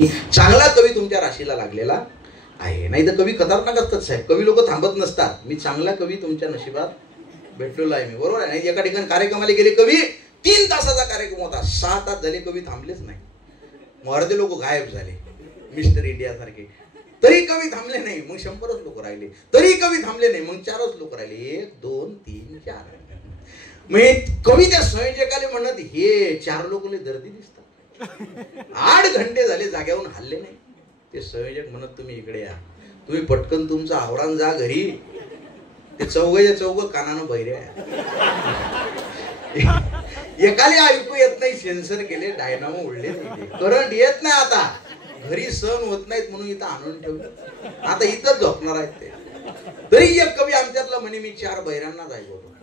चांगला कवी तुमच्या राशीला लागलेला आहे. नाही तर कवी खतरनाक असतात साहेब. कवी लोक थांबत नसतात. मी चांगला कवी तुमच्या नशिबात भेटलेलो आहे मी, बरोबर आहे. नाही एका ठिकाणी कार्यक्रमाला गेले कवी, 3 तासाचा कार्यक्रम होता, 6 तास झाले कवी थांबलेच नाही. अर्धे लोक गायब झाले मिस्टर इंडिया सारखे. तरी कवी थांबले नाही, मग 100च लोक राहिले. तरी कवी थांबले नाही, मग 4च लोक राहिले. 1 2 3 4. मग कवी त्या संयोजकाले म्हणत, हे 4 लोक लय दर्दी दिसतात. 8 घंटे झाले जाग्यावरून हल्ले नाही. ते संयोजक म्हणत, तुम्ही इकडे या, तुम्ही पटकन तुमचा आवरान जा घरी. ते चौघ कानानं बहिरे आहे. एकाले ऐकू येत नाही, सेन्सर केले, डायनामो उडले, करंट येत नाही. आता घरी सण होत नाहीत म्हणून इथं आणून ठेवलं. आता इथं झोपणार आहेत ते. तरी एक कवी आमच्यातला म्हणे, मी 4 बहिऱ्यांनाच ऐकवतो,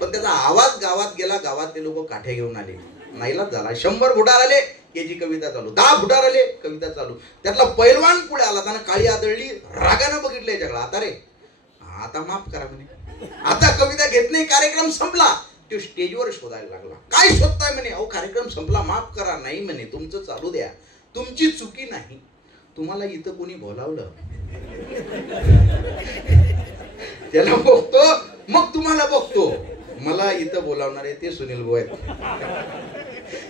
पण त्याचा आवाज गावात गेला. गावातले लोक काठे घेऊन आले. नाईलाज झाला. 100 फुटार आले, याची कविता चालू. 10 फुटार आले, कविता चालू. त्यातला पैलवान पुढे आला, त्यानं काळी आदळली, रागानं बघितलं याच्याकडे. आता रे, आता माफ करा म्हणे, आता कविता घेत नाही. कार्यक्रम संपला. तो स्टेजवर शोधायला लागला. काय शोधताय म्हणे? अहो कार्यक्रम संपला, माफ करा. नाही म्हणे, तुमचं चालू द्या, तुमची चुकी नाही. तुम्हाला इथं कोणी बोलावलं? त्याला बघतो, मग तुम्हाला बघतो. मला इथं बोलावणार आहे ते सुनील भाऊ आहेत.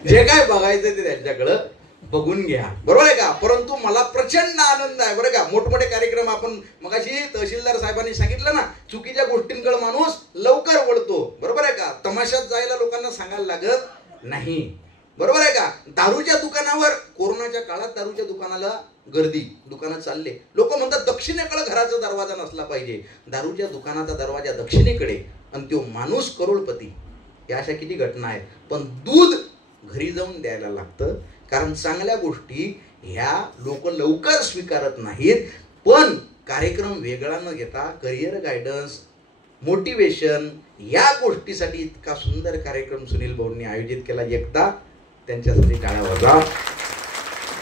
जे काय बघायचं ते त्यांच्याकडं बघून घ्या, बरोबर आहे का. परंतु मला प्रचंड आनंद आहे, बरं का. मोठमोठे कार्यक्रम आपण मगाशी तहसीलदार साहेबांनी सांगितलं ना, चुकीच्या गोष्टींकडे माणूस लवकर वळतो, बरोबर आहे का. तमाशात जायला लोकांना सांगायला लागत नाही, बरोबर आहे का. दारूच्या दुकानावर, कोरोनाच्या काळात दारूच्या दुकानाला गर्दी, दुकानात चालले. लोक म्हणतात दक्षिणेकडे घराचा दरवाजा नसला पाहिजे. दारूच्या दुकानाचा दरवाजा दक्षिणेकडे, आणि तो माणूस करोडपती. या अशा किती घटना आहेत. पण दूध घरी जाऊन द्यायला लागतं, कारण चांगल्या गोष्टी ह्या लोक लवकर स्वीकारत नाहीत. पण कार्यक्रम वेगळा न घेता करिअर गायडन्स, मोटिवेशन या गोष्टीसाठी इतका सुंदर कार्यक्रम सुनील भाऊंनी आयोजित केला. एकदा त्यांच्यासाठी टाळ्या वाजवा.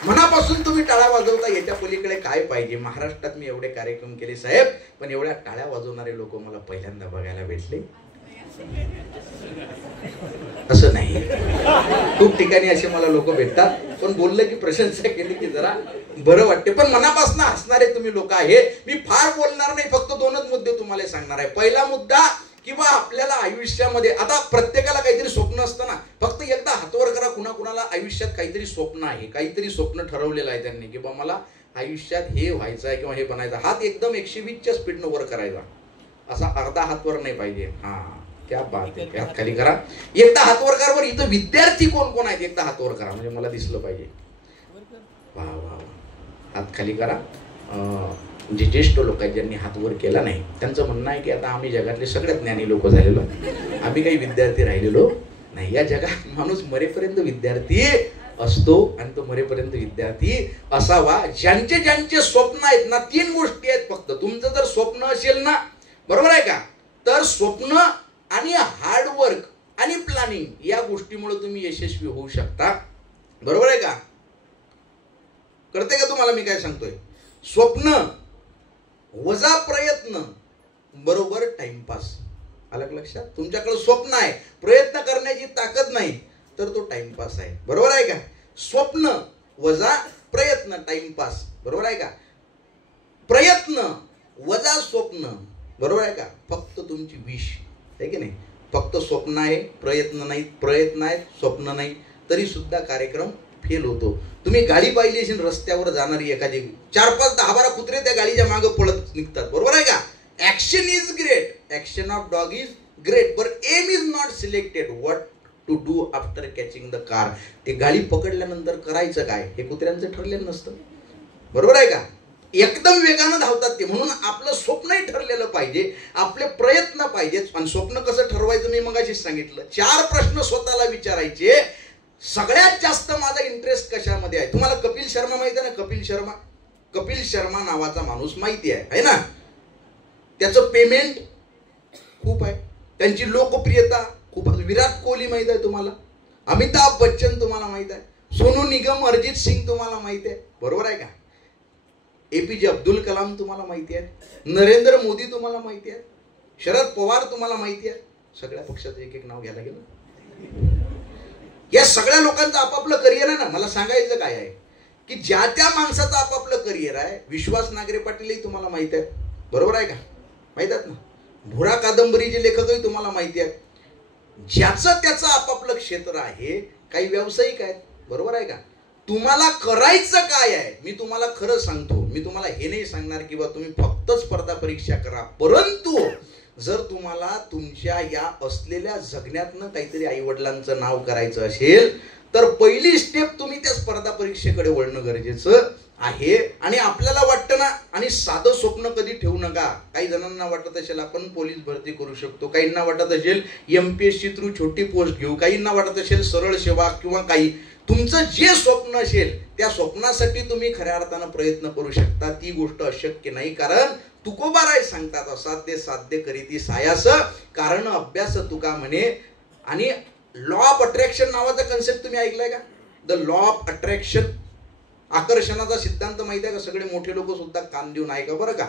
मनापासून तुम्ही टाळ्या वाजवता. याच्या पलीकडे काय पाहिजे. महाराष्ट्रात मी एवढे कार्यक्रम केले साहेब, पण एवढ्या टाळ्या वाजवणारे लोक मला पहिल्यांदा बघायला भेटले. असं नाही, खूप ठिकाणी असे मला लोक भेटतात, पण बोललं की प्रशंसा केली की जरा बरं वाटते. पण मनापासून हसणारे तुम्ही लोक आहे. मी फार बोलणार नाही, फक्त 2च मुद्दे तुम्हाला सांगणार आहे. पहिला मुद्दा, किंवा आपल्याला आयुष्यामध्ये, आता प्रत्येकाला काहीतरी स्वप्न असतं ना. फक्त एकदा हातवर करा, कुणाकुणाला आयुष्यात काहीतरी स्वप्न आहे, काहीतरी स्वप्न ठरवलेलं आहे त्यांनी, की बा मला आयुष्यात हे व्हायचं आहे किंवा हे बनायचं. हात एकदम 120च्या स्पीडनं वर करायचा, असा अर्धा हातवर नाही पाहिजे. हा, क्या बात आहे. हात खाली करा. एकदा हातवर करा. वर इथं विद्यार्थी कोण कोण आहेत एकदा हातवर करा, म्हणजे मला दिसलं पाहिजे. वा वा, हात खाली करा. जे ज्येष्ठ लोक आहेत ज्यांनी हात वर केला नाही, त्यांचं म्हणणं आहे की आता आम्ही जगातले सगळ्यात ज्ञानी लोक झालेलो, आम्ही काही विद्यार्थी राहिलेलो नाही. या जगात माणूस मरेपर्यंत विद्यार्थी असतो, आणि तो मरेपर्यंत विद्यार्थी असावा. ज्यांचे ज्यांचे स्वप्न आहेत ना, 3 गोष्टी आहेत फक्त. तुमचं जर स्वप्न असेल ना, बरोबर आहे का, तर स्वप्न आणि हार्डवर्क आणि प्लॅनिंग या गोष्टीमुळे तुम्ही यशस्वी होऊ शकता, बरोबर आहे का. कळते का तुम्हाला मी काय सांगतोय. स्वप्न वजा प्रयत्न बरोबर टाइमपास. आलं लक्षात. तुमच्याकडे स्वप्न आहे, प्रयत्न करण्याची ताकद नाही, तर तो टाइमपास आहे, बरोबर आहे का. स्वप्न वजा प्रयत्न टाइमपास, बरोबर आहे का. प्रयत्न वजा स्वप्न, बरोबर आहे का. फक्त तुमची विश आहे की नाही. फक्त स्वप्न आहे, प्रयत्न नाही, प्रयत्न आहेत, स्वप्न नाही, तरी सुद्धा कार्यक्रम फेल होतो. तुम्ही गाडी पाहिली असेल रस्त्यावर जाणारी, एखादी 4 5 10 12 कुत्रे त्या गाडीच्या मागे पळत निघतात, बरोबर आहे का. Action is great, action of dog is great, but aim is not selected. What to do after catching the car. ते गाडी पकडल्यानंतर करायचं काय हे कुत्र्यांचं ठरलेलं नसतं, बरोबर आहे का. एकदम वेगानं धावतात ते. म्हणून आपलं स्वप्नही ठरलेलं पाहिजे, आपले प्रयत्न पाहिजेत. आणि स्वप्न कसं ठरवायचं मी मगाशीच सांगितलं. 4 प्रश्न स्वतःला विचारायचे. सगळ्यात जास्त माझा इंटरेस्ट कशामध्ये आहे. तुम्हाला कपिल शर्मा माहिती आहे ना. कपिल शर्मा नावाचा माणूस माहिती आहे ना. त्याचं पेमेंट खूप आहे, त्यांची लोकप्रियता खूप आहे. विराट कोहली माहित आहे तुम्हाला, अमिताभ बच्चन तुम्हाला माहित आहे, सोनू निगम, अरिजित सिंग तुम्हाला माहिती आहे, बरोबर आहे का. APJ अब्दुल कलाम तुम्हाला माहिती आहे, नरेंद्र मोदी तुम्हाला माहिती आहे, शरद पवार तुम्हाला माहिती आहे. सगळ्या पक्षाचं एक एक नाव घ्यायला गेलं. या सगळ्या लोकांचं आपापलं करिअर आहे ना. मला सांगायचं काय आहे, की ज्या त्या माणसाचं आपापलं करिअर आहे. विश्वास नागरे पाटीलही तुम्हाला माहिती आहेत, बरोबर आहे का? माहित आहेत ना. भुरा कादंबरीचे लेखकही तुम्हाला माहिती आहेत. ज्याचं त्याचं आपापलं क्षेत्र आहे. काही व्यावसायिक आहेत, बरोबर आहे का? तुम्हाला करायचं काय आहे मी तुम्हाला खरं सांगतो. मी तुम्हाला हे नाही सांगणार की बा तुम्ही फक्त स्पर्धा परीक्षा करा, परंतु जर तुम्हाला तुमच्या या असलेल्या जगण्यातनं काहीतरी आईवडिलांचं नाव करायचं असेल तर पहिली स्टेप तुम्ही त्या स्पर्धा परीक्षेकडे वळणं गरजेचं आहे. आणि आपल्याला वाटतं ना, आणि साधं स्वप्न कधी ठेवू नका. काही जणांना वाटत असेल आपण पोलीस भरती करू शकतो, काहींना वाटत असेल MPSC थ्रू छोटी पोस्ट घेऊ, काहींना वाटत असेल सरळ सेवा किंवा काही. तुमचं जे स्वप्न असेल त्या स्वप्नासाठी तुम्ही खऱ्या अर्थानं प्रयत्न करू शकता. ती गोष्ट अशक्य नाही, कारण तुकोबाराय सांगतात असाध्य साध्य करीती सायास, कारण अभ्यास तुका म्हणे. आणि लॉ ऑफ अट्रॅक्शन नावाचा कन्सेप्ट तुम्ही ऐकलाय का? द लॉ ऑफ अट्रॅक्शन, आकर्षणाचा सिद्धांत माहिती आहे का? सगळे मोठे लोक सुद्धा कान देऊन ऐका बरं का.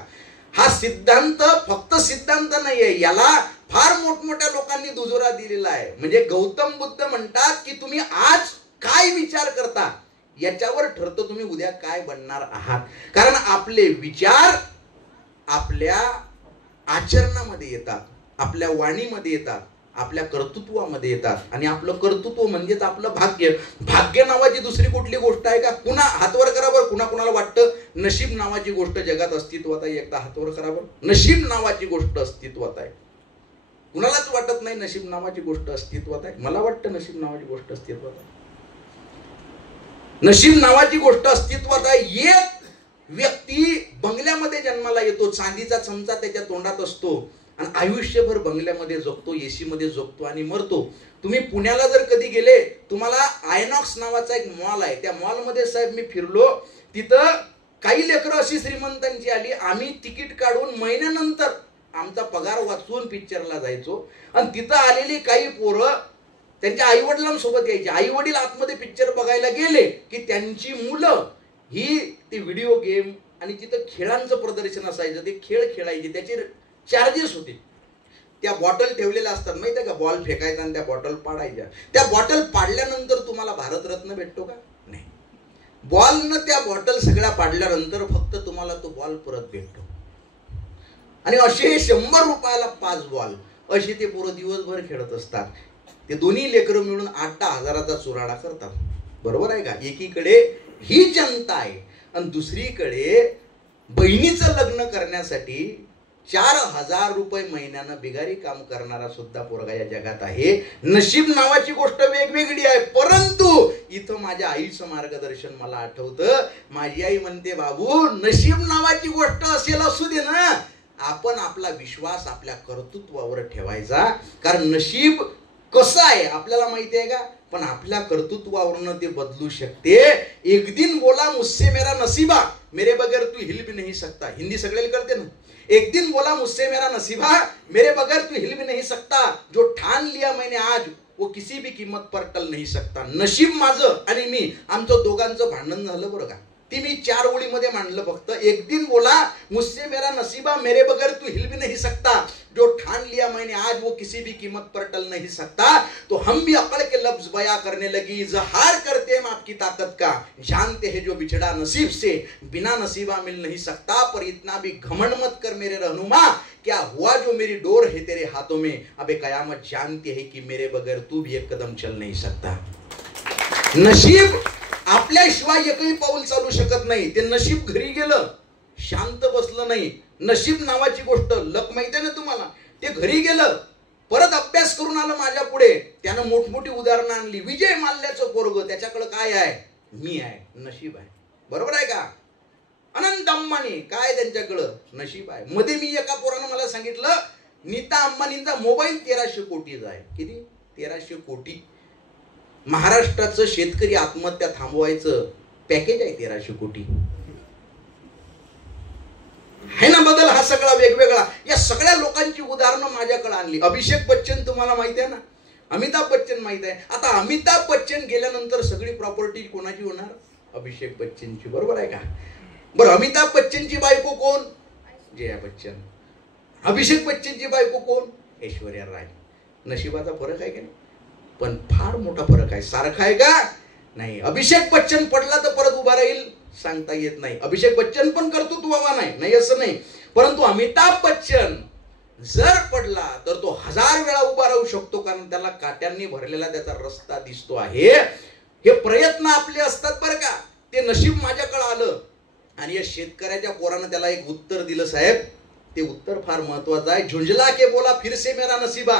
हा सिद्धांत फक्त सिद्धांत नाहीये, याला फार मोठमोठ्या लोकांनी दुजोरा दिलेला आहे. म्हणजे गौतम बुद्ध म्हणतात की तुम्ही आज काय विचार करता याच्यावर ठरतं तुम्ही उद्या काय बनणार आहात. कारण आपले विचार आपल्या आचरणामध्ये येतात, आपल्या वाणीमध्ये येतात, आपल्या कर्तृत्वामध्ये येतात. आणि आपलं कर्तृत्व म्हणजेच आपलं भाग्य. भाग्य नावाची दुसरी कुठली गोष्ट आहे का? कुणा हातवर करा बरं. कुणाला वाटतं नशीब नावाची गोष्ट जगात अस्तित्वात आहे? एकदा हातवर करा बरं. नशीब नावाची गोष्ट अस्तित्वात आहे? कुणालाच वाटत नाही नशीब नावाची गोष्ट अस्तित्वात आहे. मला वाटतं नशीब नावाची गोष्ट अस्तित्वात आहे. नशीब नावाची गोष्ट अस्तित्वात आहे. एक व्यक्ती बंगल्यामध्ये जन्माला येतो, चांदीचा चमचा त्याच्या तोंडात असतो आणि आयुष्यभर बंगल्यामध्ये जगतो, एसी मध्ये जगतो आणि मरतो. तुम्ही पुण्याला जर कधी गेले, तुम्हाला आयनॉक्स नावाचा एक मॉल आहे, त्या मॉलमध्ये साहेब मी फिरलो. तिथं काही लेकरं अशी श्रीमंतांची आली, आम्ही तिकीट काढून महिन्यानंतर आमचा पगार वाचवून पिक्चरला जायचो. आणि तिथं आलेली काही पोरं त्यांच्या आईवडिलांसोबत यायचे. आई वडील आतमध्ये पिक्चर बघायला गेले की त्यांची मुलं ही ती व्हिडिओ गेम आणि तिथं खेळांचं प्रदर्शन असायचं, ते खेळ खेळायचे, त्याचे चार्जेस होते. त्या बॉटल ठेवलेल्या असतात माहिती आहे का? बॉल फेकायचा आणि त्या बॉटल पाडायच्या. त्या बॉटल पाडल्यानंतर तुम्हाला भारतरत्न भेटतो का? नाही. बॉलनं त्या बॉटल सगळ्या पाडल्यानंतर फक्त तुम्हाला तो बॉल परत भेटतो. आणि असे 100 रुपयाला 5 बॉल असे ते पोरं दिवसभर खेळत असतात. ते दोन्ही लेकरं मिळून 8-10 हजाराचा चुराडा करतात, बरोबर आहे का? एकीकडे ही जनता आहे आणि दुसरीकडे बहिणीचं लग्न करण्यासाठी 4,000 रुपये महिन्यानं बिगारी काम करणारा सुद्धा पोरगा या जगात आहे. नशीब नावाची गोष्ट वेगवेगळी आहे, परंतु इथं माझ्या आईचं मार्गदर्शन मला आठवतं. माझी आई म्हणते, बाबू नशीब नावाची गोष्ट असेल असू दे ना, आपण आपला विश्वास आपल्या कर्तृत्वावर ठेवायचा. कारण नशीब कसं आहे आपल्याला माहिती आहे का? पण आपल्या कर्तृत्वावरनं ते बदलू शकते. एक दिन बोला मुझसे मेरा नसीबा, मेरे बगैर तू हिल भी नहीं सकता. हिंदी सगळ्याला कळते ना? एक दिन बोला मुझसे मेरा नसीबा, मेरे बगैर तू हिल भी नहीं सकता. जो ठान लिया मैंने आज वो किसी भी कीमत पर टल नहीं सकता. नशीब माझं आणि मी, आमचं दोघांचं भांडण झालं बरं का. ती मी 4 ओळीमध्ये मांडलं फक्त. एक दिन बोला मुझसे मेरा नसीबा, मेरे बगैर तू हिल भी नहीं सकता. जो ठान लिया मैंने आज वो किसी भी कीमत पर टल नहीं सकता. तो हम भी अकड़ के लफ्ज बया करने लगी, इजहार करते हैं आपकी ताकत का. जानते हैं जो बिछड़ा नसीब से बिना नसीबा मिल नहीं सकता. पर इतना भी घमंड मत कर मेरे रहनुमा, क्या हुआ जो मेरी डोर है तेरे हाथों में. अबे कयामत जानती है कि मेरे बगैर तू भी एक कदम चल नहीं सकता. नशीब आपल्याशिवाय एकही पाऊल चालू शकत नाही. ते नशीब घरी गेलं, शांत बसलं नाही. नशीब नावाची गोष्ट, लक माहिती आहे ना तुम्हाला? ते घरी गेलं, परत अभ्यास करून आलं माझ्या पुढे. त्यानं मोठमोठी उदाहरणं आणली. विजय माल्याचं पोरग, त्याच्याकडे काय आहे? मी आहे, नशीब आहे, बरोबर आहे का? अनंत अंबानी, काय त्यांच्याकडं? नशीब आहे. मध्ये मी एका पोरानं मला सांगितलं, नीता अंबानींचा मोबाईल 1300 कोटीचा आहे. किती? 1300 कोटी. महाराष्ट्राचं शेतकरी आत्महत्या थांबवायचं पॅकेज आहे 1300 कोटी. है ना बदल हा सगळा वेगवेगळा. या सगळ्या लोकांची उदाहरणं माझ्याकडे आणली. अभिषेक बच्चन तुम्हाला माहिती आहे ना? अमिताभ बच्चन माहित आहे. आता अमिताभ बच्चन गेल्यानंतर सगळी प्रॉपर्टी कोणाची होणार? अभिषेक बच्चनची, बरोबर आहे का? बरं, अमिताभ बच्चनची बायको कोण? जया बच्चन. अभिषेक बच्चनची बायको कोण? ऐश्वर्या राय. नशिबाचा फरक आहे का नाही? पण फार मोठा फरक आहे. सारखा आहे का? नाही. अभिषेक बच्चन पडला तर परत उभा राहील सांगता येत नाही. अभिषेक बच्चन पण कर्तृत्व नाही असं नाही, परंतु अमिताभ बच्चन जर पडला तर तो 1000 वेळा उभा राहू शकतो, कारण त्याला काट्यांनी भरलेला त्याचा रस्ता दिसतो आहे. हे प्रयत्न आपले असतात बरं का. ते नशीब माझ्याकडे आलं आणि या शेतकऱ्याच्या पोरानं त्याला एक उत्तर दिलं. साहेब ते उत्तर फार महत्वाचं आहे. झुंझला के बोला फिर से मेरा नसीबा,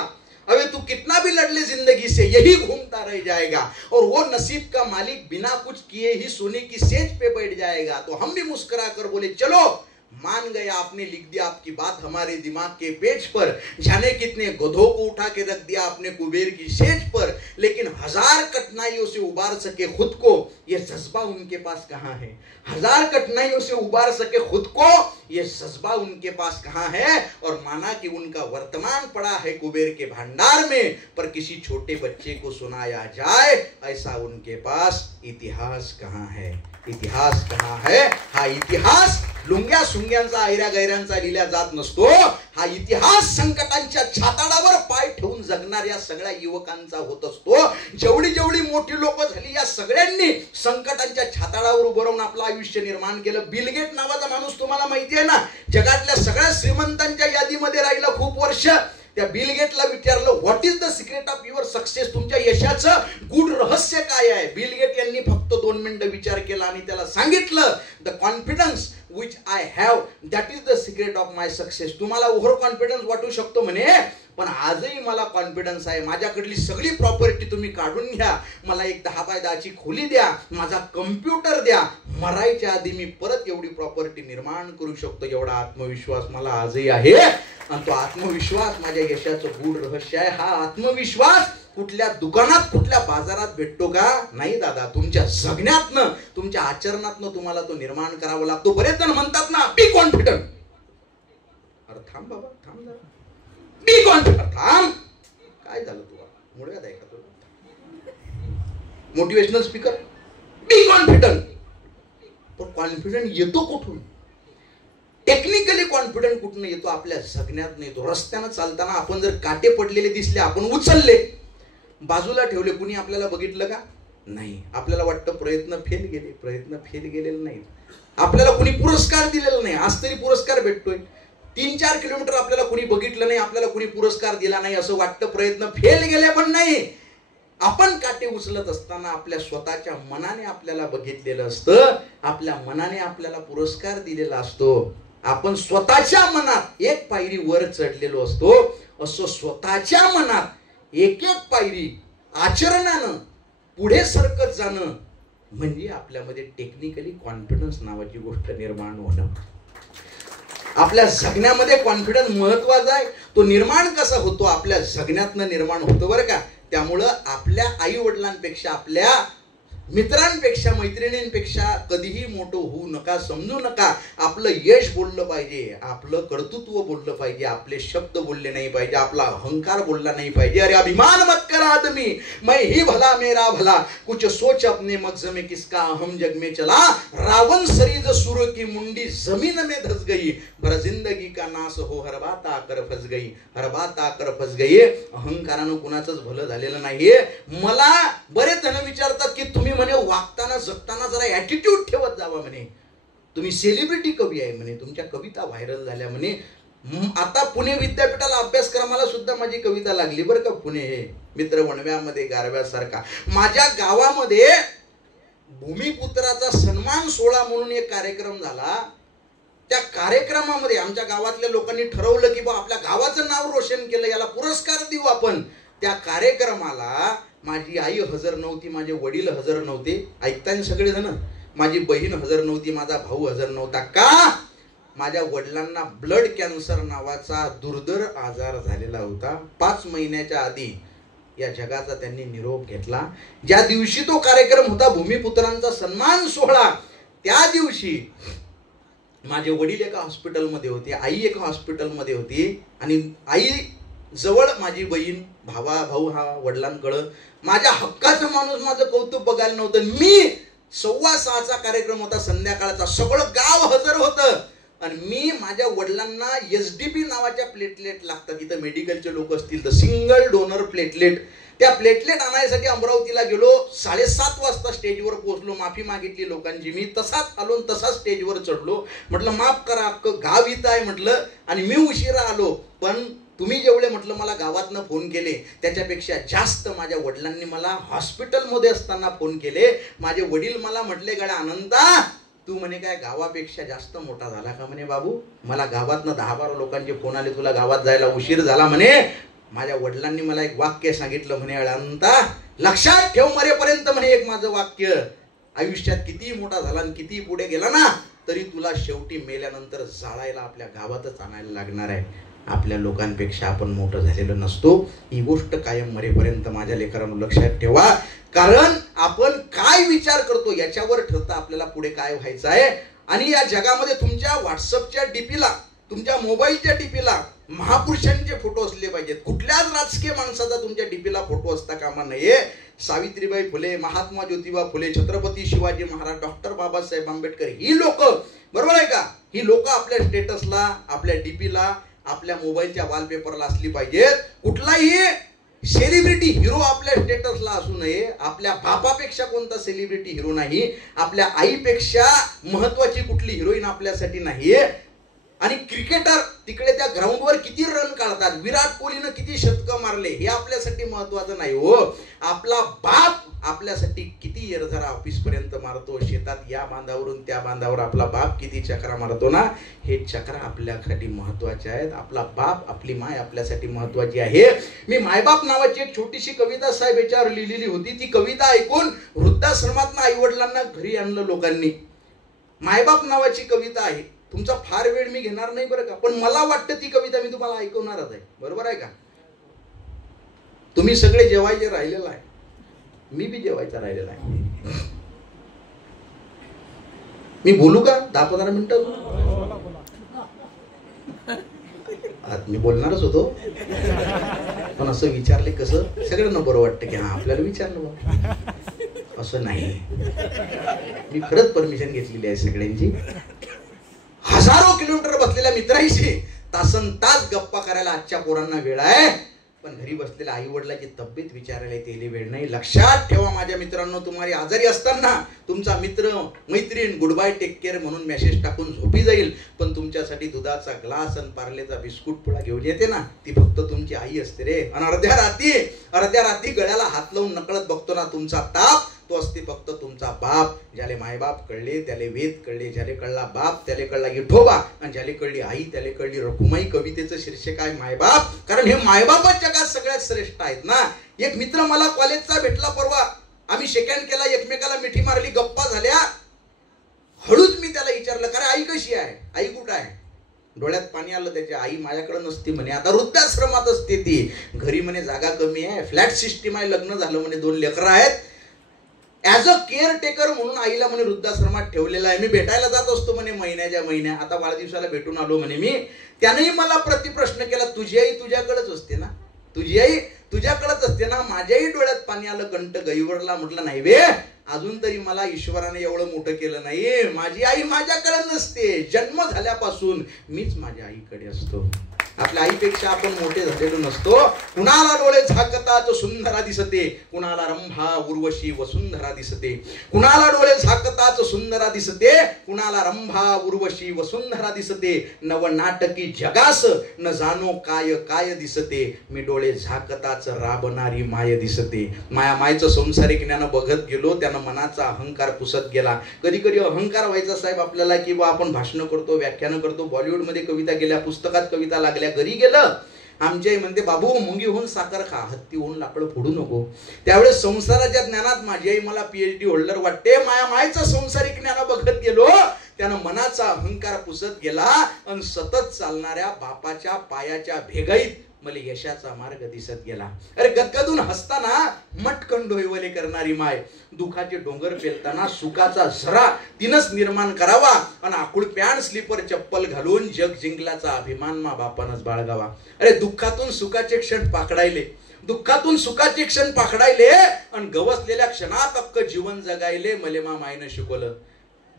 अबे तू कितना भी लड़ ले जिंदगी से यही घूमता रह जाएगा, और वो नसीब का मालिक बिना कुछ किए ही सोने की सेज पे बैठ जाएगा. तो हम भी मुस्कुरा कर बोले चलो मान गया, आपने लिख दिया आपकी बात हमारे दिमाग के पेज पर, जाने कितने गधों को उठा के रख दिया आपने कुबेर की सेज पर, लेकिन 1000 कठिनाइयों से उबार सके खुद को, ये जज्बा उनके पास कहाँ है. 1000 कठिनाइयों से उबार सके खुद को, ये जज्बा उनके पास कहाँ है. और माना कि उनका वर्तमान पड़ा है कुबेर के भंडार में, पर किसी छोटे बच्चे को सुनाया जाए ऐसा उनके पास इतिहास कहाँ है. इतिहास कहाँ है. हा इतिहास लुंग्या सुंग्यांचा ऐऱ्या गैऱ्यांचा लिहिला जात नसतो. हा इतिहास संकटांच्या छाताडावर पाय ठेवून जगणाऱ्या सगळ्या युवकांचा होत असतो. जेवढी जेवढी मोठी लोक झाली या सगळ्यांनी संकटांच्या छाताडावर उभं राहून आपलं आयुष्य निर्माण केलं. बिल गेट नावाचा माणूस तुम्हाला माहिती आहे ना, जगातल्या सगळ्या श्रीमंतांच्या यादीमध्ये राहिला खूप वर्ष. त्या बिल गेटला विचारलं what is the secret of your success, तुमच्या यशाचं गूढ रहस्य काय आहे. बिल गेट यांनी फक्त 2 मिनिटं विचार केला आणि त्याला सांगितलं the confidence which I have that is the secret of my success. तुम्हाला ओव्हर कॉन्फिडन्स वाटू शकतो म्हणे, पण आजही मला कॉन्फिडन्स आहे. माझ्याकडली सगळी प्रॉपर्टी तुम्ही काढून घ्या, मला एक 10 बाय 10ची खोली द्या, माझा कम्प्युटर द्या, मरायच्या आधी मी परत एवढी प्रॉपर्टी निर्माण करू शकतो. एवढा आत्मविश्वास मला आजही आहे. आणि तो आत्मविश्वास माझ्या यशाचं गूढ रहस्य आहे. हा आत्मविश्वास कुठल्या दुकानात कुठल्या बाजारात भेटतो का? नाही दादा, तुमच्या जगण्यातनं तुमच्या आचरणातनं तुम्हाला तो निर्माण करावा लागतो. बरेच जण म्हणतात ना बी कॉन्फिडंट. अरे थांब बाबा, थांब जरा, बी कॉन्फिडंट. थांब, काय झालं तुला? मुळव्यात आहे का तुला? मोटिवेशनल स्पीकर बी कॉन्फिडंट. पण कॉन्फिडंट येतो कुठून? टेक्निकली कॉन्फिडंट कुठून येतो? आपल्या जगण्यात येतो. रस्त्यानं चालताना आपण जर काटे पडलेले दिसले, आपण उचलले, बाजूला ठेवले, कुणी आपल्याला बघितलं का? नाही. आपल्याला वाटतं प्रयत्न फेल गेले. प्रयत्न फेल गेलेले नाही. आपल्याला कुणी पुरस्कार दिलेला नाही. आज तरी पुरस्कार भेटतोय. 3-4 किलोमीटर आपल्याला कुणी बघितलं नाही, आपल्याला कुणी पुरस्कार दिला नाही, असं वाटतं प्रयत्न फेल गेले. पण नाही. आपण काटे उचलत असताना आपल्या स्वतःच्या मनाने आपल्याला बघितलेलं असतं, आपल्या मनाने आपल्याला पुरस्कार दिलेला असतो. आपण स्वतःच्या मनात एक पायरी वर चढलेलो असतो. असं स्वतःच्या मनात एक एक पायरी आचरणानं पुढे सरकत जाणं म्हणजे आपल्यामध्ये टेक्निकली कॉन्फिडन्स नावाची गोष्ट निर्माण होणं. आपल्या जगण्यामध्ये कॉन्फिडन्स महत्वाचा आहे. तो निर्माण कसा होतो? आपल्या जगण्यातनं निर्माण होतो बरं का. त्यामुळं आपल्या आई वडिलांपेक्षा, आपल्या मित्रांपेक्षा, मैत्रिणींपेक्षा कधीही मोठं होऊ नका, समजू नका. आपलं यश बोललं पाहिजे, आपलं कर्तृत्व बोललं पाहिजे, आपले शब्द बोलले नाही पाहिजे, आपला अहंकार बोलला नाही पाहिजे. अरे अभिमान मत कर आदमी, मैं ही भला मेरा भला, कुछ सोच अपने मगज में किसका अहम जग में चला, रावण सरीज सुर की मुंडी जमीन में धस गई, भर जिंदगी का नाश हो हर बात आकर फस गई, हर बात आकर फस गई. अहंकारानं कुणाचंच भलं झालेलं नाहीये. मला बरेच जण विचारतात की तुम्ही म्हणे वागताना जगताना जरा ॲटिट्यूड ठेवत जावा म्हणे, तुम्ही सेलिब्रिटी कवी आहे म्हणे, तुमच्या कविता व्हायरल झाल्या म्हणे. आता पुणे विद्यापीठाला अभ्यासक्रमाला सुद्धा माझी कविता लागली बरं का. पुणे हे मित्र वणव्यामध्ये गारव्यासारखा. माझ्या गावामध्ये भूमिपुत्राचा सन्मान सोहळा म्हणून एक कार्यक्रम झाला. त्या कार्यक्रमामध्ये आमच्या गावातल्या लोकांनी ठरवलं की बा आपल्या गावाचं नाव रोशन केलं, याला पुरस्कार देऊ आपण. त्या कार्यक्रमाला माझी आई हजर नव्हती, माझे वडील हजर नव्हते. ऐकताय सगळेजण? माझी बहीण हजर नव्हती, माझा भाऊ हजर नव्हता. का? माझ्या वडिलांना ब्लड कॅन्सर नावाचा दुर्धर आजार झालेला होता. 5 महिन्याच्या आधी या जगाचा त्यांनी निरोप घेतला. ज्या दिवशी तो कार्यक्रम होता भूमिपुत्रांचा सन्मान सोहळा, त्या दिवशी माझे वडील एका हॉस्पिटलमध्ये होते, आई एका हॉस्पिटलमध्ये होती. आणि आई जवळ माझी बहीण, भाऊ हा वडिलांकडं. माझ्या हक्काचा माणूस माझं कौतुक बघायला नव्हतं. मी 6:15चा कार्यक्रम होता, संध्याकाळचा. सगळं गाव हजर होतं. आणि मी माझ्या वडिलांना SDP नावाच्या प्लेटलेट लागतात, इथं मेडिकलचे लोक असतील तर सिंगल डोनर प्लेटलेट, त्या प्लेटलेट आणायसाठी अमरावतीला गेलो, 7:30 वाजता स्टेजवर पोहोचलो, माफी मागितली लोकांची, मी तसाच आलो तसाच स्टेजवर चढलो, म्हटलं माफ करा अख्खं गाव इथं आहे म्हटलं आणि मी उशिरा आलो, पण तुम्ही जेवढे म्हटलं मला गावातनं फोन केले त्याच्यापेक्षा जास्त माझ्या वडिलांनी मला हॉस्पिटलमध्ये असताना फोन केले. माझे वडील मला म्हटले गड्या अनंता तू म्हणे काय गावापेक्षा जास्त मोठा झाला का म्हणे बाबू, मला गावातनं 10-12 लोकांचे फोन आले तुला गावात जायला उशीर झाला म्हणे. माझ्या वडिलांनी मला एक वाक्य सांगितलं म्हणे अनंता लक्षात ठेव मरेपर्यंत म्हणे एक माझं वाक्य, आयुष्यात किती मोठा झाला आणि किती पुढे गेला ना तरी तुला शेवटी मेल्यानंतर जाळायला आपल्या गावातच आणायला लागणार आहे. आपल्या लोकांपेक्षा आपण मोठं झालेलो नसतो. ही गोष्ट कायम मरेपर्यंत माझ्या लेकरांनो लक्षात ठेवा, कारण आपण काय विचार करतो याच्यावर ठरतं आपल्याला पुढे काय व्हायचं आहे. आणि या जगामध्ये तुमच्या व्हॉट्सअपच्या डीपीला, तुमच्या मोबाईलच्या डीपीला महापुरुषांचे फोटो असले पाहिजेत. कुठल्याच राजकीय माणसाचा तुमच्या डीपीला फोटो असता कामा नये. सावित्रीबाई फुले, महात्मा ज्योतिबा फुले, छत्रपती शिवाजी महाराज, डॉक्टर बाबासाहेब आंबेडकर, ही लोक, बरोबर आहे का, ही लोक आपल्या स्टेटसला, आपल्या डीपीला, आपल्या मोबाईलच्या वॉलपेपरला असली पाहिजेत. कुठलाही सेलिब्रिटी हिरो आपल्या स्टेटसला असू नये. आपल्या बापापेक्षा कोणता सेलिब्रिटी हिरो नाही, आपल्या आईपेक्षा महत्वाची कुठली हिरोईन आपल्यासाठी नाही. आणि क्रिकेटर तिकडे त्या ग्राउंडवर किती रन काढतात, विराट कोहलीनं किती शतकं मारले हे आपल्यासाठी महत्वाचं नाही हो. आपला बाप आपल्यासाठी किती एरझरा ऑफिस पर्यंत मारतो, शेतात या बांधावरून त्या बांधावर आपला बाप किती चक्रा मारतो ना, हे चक्रा आपल्यासाठी महत्वाचे आहेत. आपला बाप, आपली माय आपल्यासाठी महत्वाची आहे. मी मायबाप नावाची एक छोटीशी कविता साहेब याच्यावर लिहिलेली होती. ती कविता ऐकून वृद्धाश्रमातनं आई वडिलांना घरी आणलं लोकांनी. मायबाप नावाची कविता आहे. तुमचा फार वेळ मी घेणार नाही बरं का, पण मला वाटतं ती कविता मी तुम्हाला ऐकवणारच आहे, बरोबर आहे का. तुम्ही सगळे जेवायचे राहिलेला आहे, मी बी जेवायचा राहिलेला आहे. मी बोलू का 10-15 मिनिटं? मी बोलणारच होतो, पण असं विचारले कसं सगळ्यांना बरं वाटतं की हा आपल्याला विचारलं बा. असं नाही, मी खरंच परमिशन घेतलेली आहे सगळ्यांची. हजारो किलोमीटर बसलेल्या मित्रांशी तासन तास गप्पा करायला आजच्या पोरांना वेळ आहे, पण घरी बसलेल्या आई वडिलांची तब्येत विचारायला त्याला वेळ नाही. लक्षात ठेवा माझ्या मित्रांनो, तुम्हाला आजारी असताना तुमचा मित्र मैत्रीण गुड बाय टेक केअर म्हणून मेसेज टाकून झोपी जाईल, पण तुमच्यासाठी दुधाचा ग्लास आणि पार्लेचा बिस्कुट पुडा घेऊन येते ना, ती फक्त तुमची आई असते रे. आणि अर्ध्या रात्री गळ्याला हात लावून नकळत बघतो ना तुमचा ताप, तो असते फक्त तुमचा बाप. ज्याले मायबाप कळले त्याले वेद कळले, ज्याले कळला बाप त्याले कळला विठोबा, आणि ज्याले कळली आई त्याले कळली रखुमाई. कवितेचं शीर्षक आहे मायबाप, कारण हे मायबापच जगात सगळ्यात श्रेष्ठ आहेत ना. एक मित्र मला कॉलेजचा भेटला परवा, आम्ही सेकंड केला, एकमेकाला मिठी मारली, गप्पा झाल्या. हळूच मी त्याला विचारलं का रे आई कशी आहे, आई कुठं आहे. डोळ्यात पाणी आलं त्याच्या. आई माझ्याकडे नसती म्हणे, आता वृद्धाश्रमात असते ती, घरी म्हणे जागा कमी आहे, फ्लॅट सिस्टीम आहे, लग्न झालं म्हणे, 2 लेकरं आहेत. ऍज अ केअर टेकर म्हणून आईला म्हणे वृद्धाश्रमात ठेवलेला आहे. मी भेटायला जात असतो म्हणे महिन्याच्या महिन्या, आता वाढदिवसाला भेटून आलो म्हणे मी. त्यानेही मला प्रतिप्रश्न केला, तुझी आई तुझ्याकडेच असते ना, तुझी आई तुझ्याकडेच असते ना. माझ्याही डोळ्यात पाणी आलं, कंठ गैवरला. म्हटलं नाही बे, अजून तरी मला ईश्वराने एवढं मोठं केलं नाही. माझी आई माझ्याकडे नसते, जन्म झाल्यापासून मीच माझ्या आईकडे असतो. आपल्या आईपेक्षा आपण मोठे झालेलो नसतो. कुणाला डोळे झाकताच सुंदरा दिसते, कुणाला रंभा उर्वशी वसुंधरा दिसते. कुणाला डोळे झाकताच सुंदरा दिसते, कुणाला रंभा उर्वशी वसुंधरा दिसते. नव नाटकी जगास न जाणो काय काय दिसते, मी डोळे झाकताच राबणारी माय दिसते. मायचं संसारिक ज्ञान बघत गेलो, त्यानं मनाचा अहंकार पुसत गेला. कधी कधी अहंकार व्हायचा साहेब आपल्याला, की बा आपण भाषण करतो, व्याख्यान करतो, बॉलिवूडमध्ये कविता गेल्या, पुस्तकात कविता लागल्या, घरी गेलं आमच्या आई म्हणते बाबू मुंगी होऊन साखर खा, हत्ती होऊन लाकडं फोडू नको. त्यावेळेस संसाराच्या ज्ञानात माझी आई मला PhD होल्डर वाटते. मायचं संसारिक ज्ञान बघत गेलो, त्यानं मनाचा अहंकार पुसत गेला आणि सतत चालणाऱ्या बापाच्या पायाच्या भेगाईत मला यशाचा मार्ग दिसत गेला. अरे गदगदून हसताना मटकन डोईवले करणारी माय, दुखाचे डोंगर पेलताना सुखाचा झरा तिनच निर्माण करावा, आणि आकुळ पॅन्ट स्लीपर चप्पल घालून जग जिंकल्याचा अभिमान मा बापानच बाळगावा. अरे दुःखातून सुखाचे क्षण पाकडायले, दुःखातून सुखाचे क्षण पाकडायले, आणि गवसलेल्या क्षणात अख्ख जीवन जगायले मले मा मायनं शिकवलं.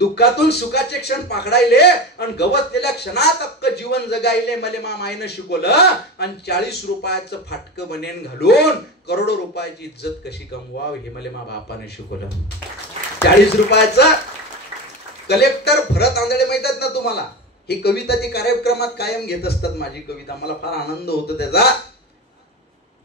दुःखातून सुखाचे क्षण पाखडायले आणि गवसलेल्या क्षणात अक्क जीवन जगायले मले मा मायनं शिकवलं. आणि 40 रुपयाचं फाटकं बनेन घालून करोडो रुपयाची इज्जत कशी कमवाव हे मले मा बापाने शिकवलं. 40 रुपयाचं कलेक्टर भरत आंधळे माहितात ना तुम्हाला. ही कविता ती कार्यक्रमात कायम घेत असतात. माझी कविता मला फार आनंद होतो त्याचा.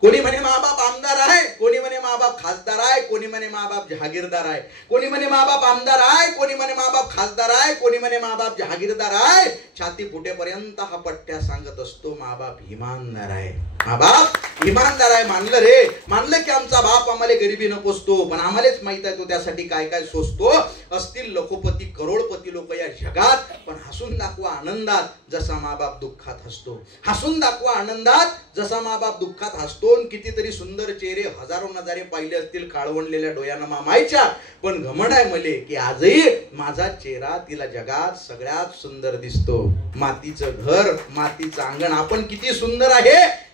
कोणी म्हणे माबाप आमदार आहे, कोणी म्हणे माबाप खासदार आहे, कोणी म्हणे माबाप जहागीरदार आहे, कोणी म्हणे माबाप आमदार आहे, कोणी म्हणे माबाप खासदार आहे, कोणी म्हणे माबाप जहागीरदार आहे. छाती फुटेपर्यंत हा पट्ट्या सांगत असतो माबाप इमानदार आहे. माबाप इमानदार आहे. मानलं रे, मानलं की आमचा बाप आम्हाला गरिबी न पोसतो, पण आम्हालाच माहित आहे तो त्यासाठी काय काय सोसतो. असतील लखोपती करोडपती लोक या जगात, पण हसून दाखवा आनंदात जसा माबाप दुःखात हसतो. हसून दाखवा आनंदात जसा माबाप दुःखात हसतो. कितीतरी सुंदर चेहरे हजारो नजारे पाहिले असतील काळवणलेल्या डोळ्यानं मामायच्या, पण घमंड आहे मले की आजही माझा चेहरा तिला जगात सगळ्यात सुंदर दिसतो. मातीचं घर, मातीचं अंगण आपण किती सुंदर आहे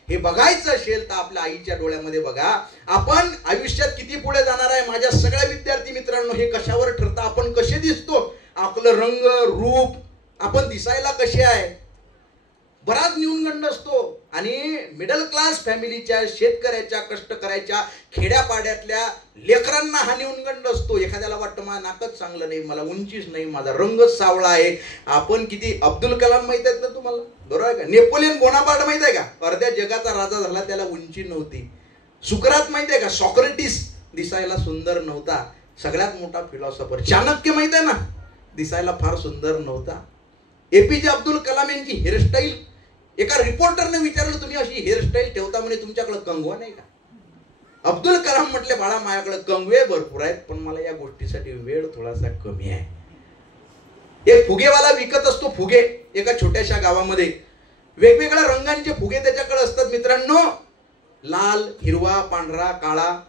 हे बघायचं असेल तर आपल्या आईच्या डोळ्यामध्ये बघा. आपण आयुष्यात किती पुढे जाणार आहे. माझ्या सगळ्या विद्यार्थी मित्रांनो, हे कशावर ठरतं आपण कसे दिसतो. आपलं रंग रूप, आपण दिसायला कसे आहे, बराच न्यूनगंड असतो. आणि मिडल क्लास फॅमिलीच्या, शेतकऱ्याच्या, कष्टकऱ्याच्या, खेड्यापाड्यातल्या लेकरांना हा न्यूनगंड असतो. एखाद्याला वाटतं माझं नाकच चांगलं नाही, मला उंचीच नाही, माझा रंगच सावळा आहे. आपण किती अब्दुल कलाम माहित आहेत ना तुम्हाला, बरोबर आहे का. नेपोलियन बोनापार्ट माहित आहे का, अर्ध्या जगाचा राजा झाला, त्याला उंची नव्हती. सुकरात माहित आहे का, सॉक्रेटिस दिसायला सुंदर नव्हता, सगळ्यात मोठा फिलॉसॉफर. चाणक्य माहित आहे ना, दिसायला फार सुंदर नव्हता. एपीजे अब्दुल कलाम यांची हेअरस्टाईल, एका रिपोर्टरने विचारलं तुम्ही अशी हेअरस्टाईल ठेवता म्हणे तुमच्याकडे कंगवा नाही का. अब्दुल कलाम म्हटले बाळा माझ्याकडे कंगवे भरपूर आहेत, पण मला या गोष्टीसाठी वेळ थोडासा कमी आहे. एक फुगेवाला विकत असतो फुगे एका छोट्याशा गावामध्ये. वेगवेगळ्या रंगांचे फुगे त्याच्याकडे असतात मित्रांनो, लाल, हिरवा, पांढरा, काळा.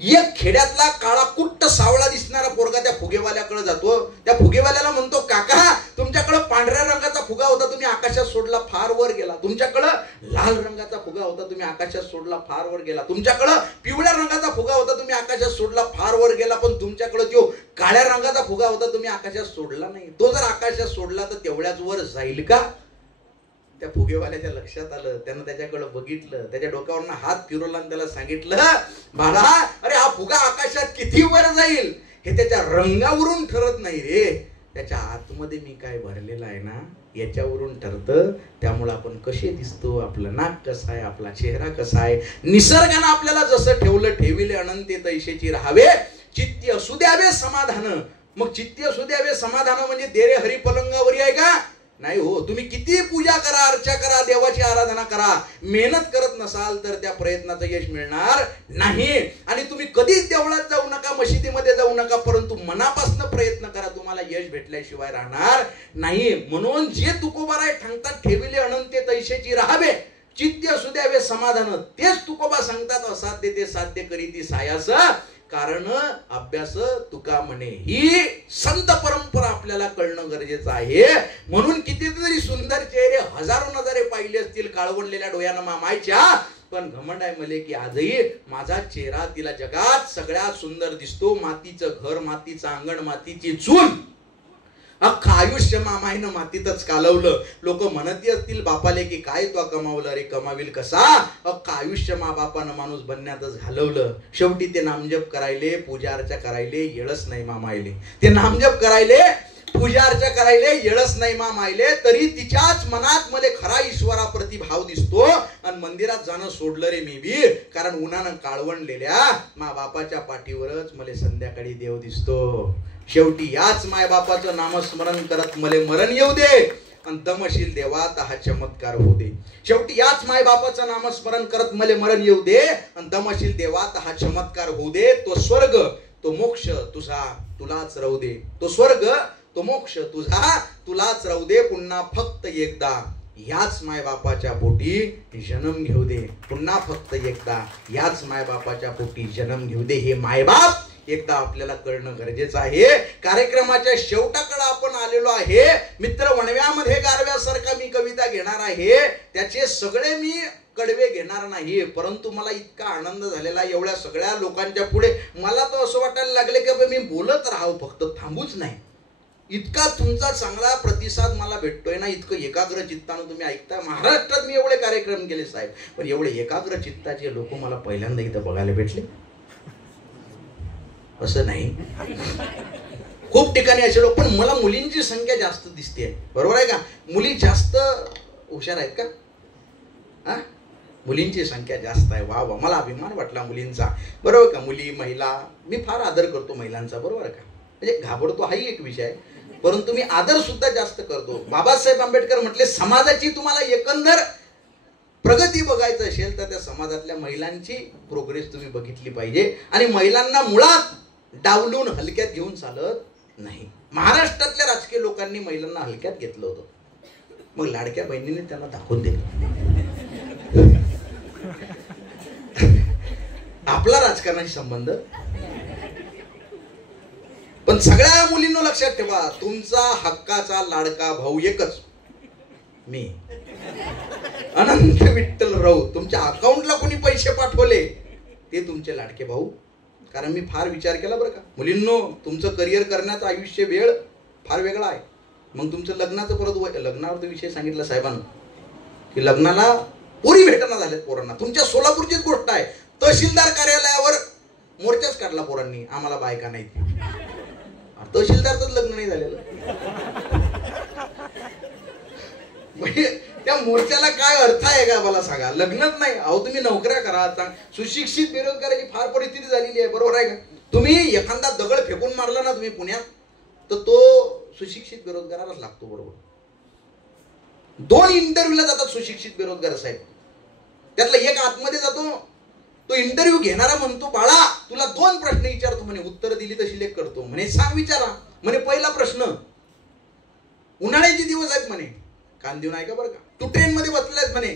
एक खेड्यातला काळा कुट्ट सावळा दिसणारा पोरगा त्या फुगेवाल्याकडे जातो. त्या फुगेवाल्याला म्हणतो, काका तुमच्याकडे पांढऱ्या रंगाचा फुगा होता, तुम्ही आकाशात सोडला, फार वर गेला. तुमच्याकडे लाल रंगाचा फुगा होता, तुम्ही आकाशात सोडला, फार वर गेला. तुमच्याकडे पिवळ्या रंगाचा फुगा होता, तुम्ही आकाशात सोडला, फार वर गेला. पण तुमच्याकडे जो काळ्या रंगाचा फुगा होता, तुम्ही आकाशात सोडला नाही. तो जर आकाशात सोडला तर तेवढ्याच वर जाईल का. त्या फुगेवाल्याच्या लक्षात आलं. त्यानं त्याच्याकडे बघितलं, त्याच्या डोक्यावरनं हात फिरवला आणि त्याला सांगितलं, बाळा अरे हा फुगा आकाशात किती वर जाईल हे त्याच्या रंगावरून ठरत नाही रे, त्याच्या आतमध्ये मी काय भरलेला आहे ना याच्यावरून ठरतं. त्यामुळे आपण कसे दिसतो, आपलं नाक कसं आहे, आपला चेहरा कसा आहे. निसर्गानं आपल्याला जसं ठेवलं ठेविले अनंते तैसेची राहावे, चित्ती असू द्यावे समाधान. मग चित्ती असू द्यावे समाधान म्हणजे देरे हरी पलंगावरी आहे का, नाही हो. तुम्ही किती पूजा करा, अर्चा करा, देवाची आराधना करा, मेहनत करत नसाल तर त्या प्रयत्नाचं यश मिळणार नाही. आणि तुम्ही कधीच देवळात जाऊ नका, मशिदीमध्ये जाऊ नका, परंतु मनापासून प्रयत्न करा, तुम्हाला यश भेटल्याशिवाय राहणार नाही. म्हणून जे तुकोबाराय सांगतात ठेविले अनंते तैसेची राहावे, चित्ती असू द्यावे समाधान, तेच तुकोबा सांगतात असाध्य ते साध्य करीती सायास. कारण अभ्यास तुका म्हणे ही संत परंपरा आपल्याला कळणं गरजेचं आहे. म्हणून कितीतरी सुंदर चेहरे हजारो नजारे पाहिले असतील काळवणलेल्या डोळ्यानं मामायच्या, पण घमंड आहे मले की आजही माझा चेहरा तिला जगात सगळ्यात सुंदर दिसतो. मातीचं घर, मातीचं अंगण, मातीची चूल, अख्खा आयुष्य मामाईनं मातीतच कालवलं. लोक म्हणती असतील बापाले की काय तो कमावलं रे, कमाविल कसा. अख्खा आयुष्य मा बापानं माणूस बनण्यातच घालवलं. शेवटी ते नामजप करायले, पूजा अर्चा करायले येळच नाही मामायले. ते नामजप करायले, पूजा अर्चा करायले येळच नाही मामायले. तरी तिच्याच मनात मले खरा ईश्वराप्रती भाव दिसतो. आणि मंदिरात जाणं सोडलं रे मी बी, कारण उन्हानं काळवणलेल्या मा बापाच्या पाठीवरच मले संध्याकाळी देव दिसतो. शेवटी याच मायबापाचं नामस्मरण करत मले मरण येऊ दे, आणि दमशील देवात हा चमत्कार होऊ दे. शेवटी याच मायबापाचं नामस्मरण करत मले मरण येऊ दे, आणि दमशील देवात हा चमत्कार होऊ दे. तो स्वर्ग तो मोक्ष तुझा तुलाच राहू दे. तो स्वर्ग तो मोक्ष तुझा तुलाच राहू दे. पुन्हा फक्त एकदा याच मायबापाच्या पोटी जन्म घेऊ दे. पुन्हा फक्त एकदा याच मायबापाच्या पोटी जन्म घेऊ दे. हे मायबाप एकदा आपल्याला कळणं गरजेचं आहे. कार्यक्रमाच्या शेवटाकडे आपण आलेलो आहे. मित्र वणव्यामध्ये गारव्यासारखा मी कविता घेणार आहे. त्याचे सगळे मी कडवे घेणार नाही, परंतु मला इतका आनंद झालेला एवढ्या सगळ्या लोकांच्या पुढे. मला तर असं वाटायला लागले की मी बोलत राहावं, फक्त थांबूच नाही. इतका तुमचा चांगला प्रतिसाद मला भेटतोय ना, इतकं एकाग्र चित्तानं तुम्ही ऐकताय. महाराष्ट्रात मी एवढे कार्यक्रम केले साहेब, पण एवढे एकाग्र चित्ताचे लोक मला पहिल्यांदा इथं बघायला भेटले असं नाही. खूप ठिकाणी असे लोक, पण मला मुलींची संख्या जास्त दिसते. बरोबर आहे का? मुली जास्त हुशार आहेत का? हा, मुलींची संख्या जास्त आहे. वा वा, मला अभिमान वाटला मुलींचा. बरोबर का? मुली, महिला, मी फार आदर करतो महिलांचा. बरोबर का? म्हणजे घाबरतो हाही एक विषय आहे, परंतु मी आदर सुद्धा जास्त करतो. बाबासाहेब आंबेडकर म्हटले, समाजाची तुम्हाला एकंदर प्रगती बघायचं असेल तर त्या समाजातल्या महिलांची प्रोग्रेस तुम्ही बघितली पाहिजे. आणि महिलांना मुळात डावलून हलक्यात घेऊन चालत नाही. महाराष्ट्रातल्या राजकीय लोकांनी महिलांना हलक्यात घेतलं होतं, मग लाडक्या बहिणीने त्यांना दाखवून दिलं आपला राजकारणाशी संबंध. पण सगळ्या मुलींना लक्षात ठेवा, तुमचा हक्काचा लाडका भाऊ एकच, मी अनंत विठ्ठल राऊत. तुमच्या अकाउंटला कोणी पैसे पाठवले ते तुमचे लाडके भाऊ. कारण मी फार विचार केला बरं का मुलींनो, तुमचं करिअर करण्याचं आयुष्य वेळ फार वेगळा आहे. मग तुमचं लग्नाचं परत लग्नावर विषय सांगितला साहेबांना की लग्नाला पोरी भेटना झाल्यात पोरांना. तुमच्या सोलापूरचीच गोष्ट आहे. तहसीलदार कार्यालयावर मोर्चाच काढला पोरांनी, आम्हाला बायका नाही. तहसीलदारच लग्न नाही झालेलं, म्हणजे त्या मोर्चाला काय अर्थ आहे का मला सांगा? लग्नच नाही. अहो तुम्ही नोकऱ्या करा. सुशिक्षित बेरोजगाराची फार परिस्थिती झालेली आहे. बरोबर आहे का? तुम्ही एखादा दगड फेकून मारला ना तुम्ही पुण्यात, तर तो सुशिक्षित बेरोजगारालाच लागतो. बरोबर. 2 इंटरव्ह्यूला जातात सुशिक्षित बेरोजगार साहेब. त्यातला एक आतमध्ये जातो, तो इंटरव्ह्यू घेणारा म्हणतो, बाळा तुला 2 प्रश्न विचारतो म्हणे, उत्तर दिली तर सिलेक्ट करतो म्हणे. सांग विचारा म्हणे. पहिला प्रश्न, उन्हाळ्याचे दिवस आहेत म्हणे, कान देऊन ऐका बरं का. तू ट्रेन मध्ये बसलायस म्हणे,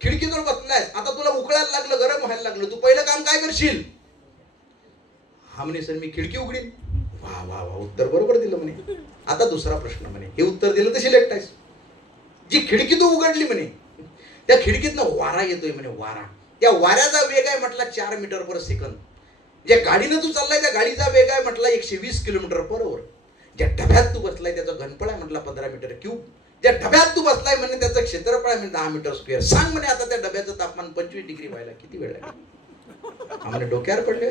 खिडकीजवळ बसलायस, आता तुला उकळायला लागलं, गरम व्हायला लागलं, तू पहिलं काम काय करशील? हा म्हणे सर मी खिडकी उघडीन. वा वा वा, उत्तर बरोबर दिलं म्हणे. आता दुसरा प्रश्न म्हणे, हे उत्तर दिलं तर सिलेक्ट आहेस. जी खिडकी तू उघडली म्हणे, त्या खिडकीतनं वारा येतोय म्हणे. वारा, त्या वाऱ्याचा वेग आहे म्हटला 4 मीटर पर सेकंद. ज्या गाडीनं तू चाललाय त्या गाडीचा वेग आहे म्हटला 120 किलोमीटर पर आवर. ज्या डब्यात तू बसलाय त्याचा घनफळ आहे म्हटला 15 मीटर क्यूब. ज्या डब्यात तू बसलाय म्हणे त्याचं क्षेत्रफळ आहे 10 मीटर स्क्वेअर. सांग म्हणे आता त्या डब्याचं तापमान 25 डिग्री व्हायला किती वेळ लागेल? आम्हाला डोक्यावर पडले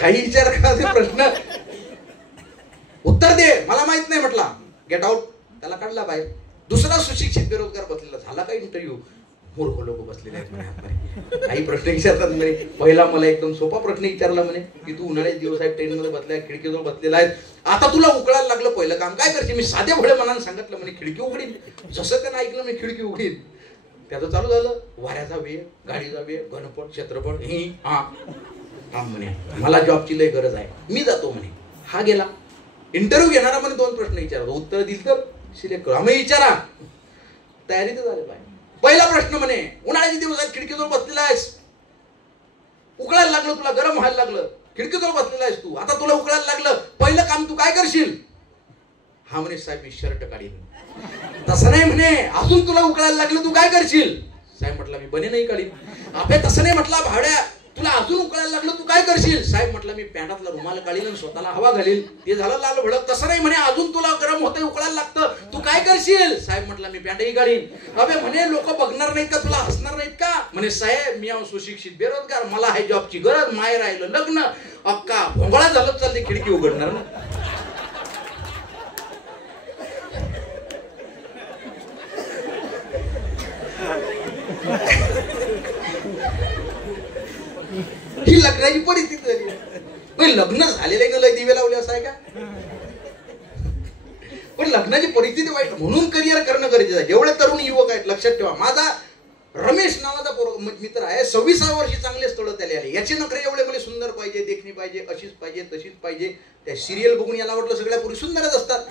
काही विचार करा. प्रश्न उत्तर दे, मला माहित नाही म्हटला, गेट आउट. त्याला काढला बाहेर. दुसरा सुशिक्षित बेरोजगार बसलेला, झाला काय इंटरव्ह्यू? मूर्ख लोक बसलेले आहेत म्हणे. काही प्रश्न विचारतात म्हणे. पहिला मला एकदम सोपा प्रश्न विचारला म्हणे की तू उन्हाळ्याचे दिवस आहे, ट्रेन मध्ये बसलाय, खिडकीजवळ बसलेला आहे, आता तुला उकळायला लागलं, पहिलं काम काय करशील? मी साध्या भोळ्या मनाने सांगितलं म्हणे खिडकी उघडीन. जसं त्यानं ऐकलं मी खिडकी उघडीन, त्याचं चालू झालं वाऱ्याचा वेग, गाडीचा वेग, घनफळ, क्षेत्रफळ. हा म्हणे मला जॉबची लय गरज आहे, मी जातो म्हणे. हा गेला. इंटरव्ह्यू घेणारा म्हणे 2 प्रश्न विचारतो, उत्तर दिल तर सिलेक्ट करू. आम्ही विचारा, तयारी तर झाली पाहिजे. पहिला प्रश्न म्हणे, उन्हाळ्याचे दिवस आहेत, खिडकीजवळ बसलेला आहेस, उकळायला लागलं, तुला गरम व्हायला लागलं, खिडकीजवळ बसलेला आहेस तू, आता तुला उकळायला लागलं, पहिलं काम तू काय करशील? हा म्हणे साहेब मी शर्ट काढीन. तसं नाही म्हणे, अजून तुला उकळायला लागलं तू काय करशील? साहेब म्हटलं मी बने नाही काढीन. अबे तसं नाही म्हटलं भावड्या, तुला अजून उकळायला लागलं तू काय करशील? साहेब म्हटलं मी पॅन्टातला रुमाल काढील आणि स्वतःला हवा घालील. ते झालं लाल भडक. तसं नाही म्हणे, अजून तुला गरम होतंय, उकळायला लागतं, तू काय करशील? साहेब म्हटलं मी पॅन्टही काढीन. अबे म्हणे लोक बघणार नाहीत का, तुला हसणार नाहीत का? म्हणे साहेब मी सुशिक्षित बेरोजगार, मला आहे जॉबची गरज, माय राहिलं लग्न, अक्का भोंगळा झालं, चालते खिडकी उघडणार ना. ही लग्नाची परिस्थिती झाली. लग्न झालेलं लय दिवे लावले असं आहे का? पण लग्नाची परिस्थिती वाईट म्हणून करिअर करणं गरजेचं आहे. जेवढे तरुण युवक आहेत लक्षात ठेवा, माझा रमेश नावाचा मित्र आहे, 26व्या वर्षी चांगले स्थळ त्याला आले. याचे नखरे एवढे म्हणजे सुंदर पाहिजे, देखणी पाहिजे, अशीच पाहिजे, तशीच पाहिजे. त्या सिरियल बघून याला वाटलं सगळ्या पुरी सुंदरच असतात.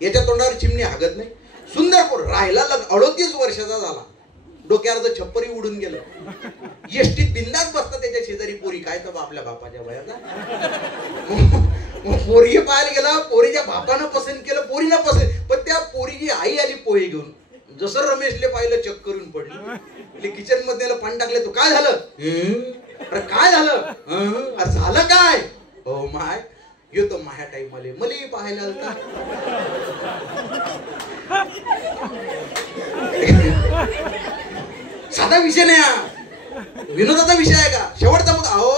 याच्या तोंडावर चिमणी हागत नाही. सुंदर पोर राहिला 38 वर्षाचा झाला, डोक्यावरचं छप्परी उडून गेलं. एसटीत बिंदास बसतात त्याच्या शेजारी पोरी, काय तर आपल्या बापाच्या वयाचा. पोरगी पाहायला गेला, पोरीच्या बापानं पसंत केलं, पोरीनं पसंत. पण त्या पोरीची आई आली पोहे घेऊन. जसं रमेशले पाहिलं चक करून पडली. किचन मध्ये पाणी टाकले. तो काय झालं? अरे काय झालं? अरे झालं काय? हो माय येतो माझ्या टाइम मले पाहायला आलता. साधा विषय नाही हा, विनोदाचा विषय आहे का? शेवटचा मुद्दा. अहो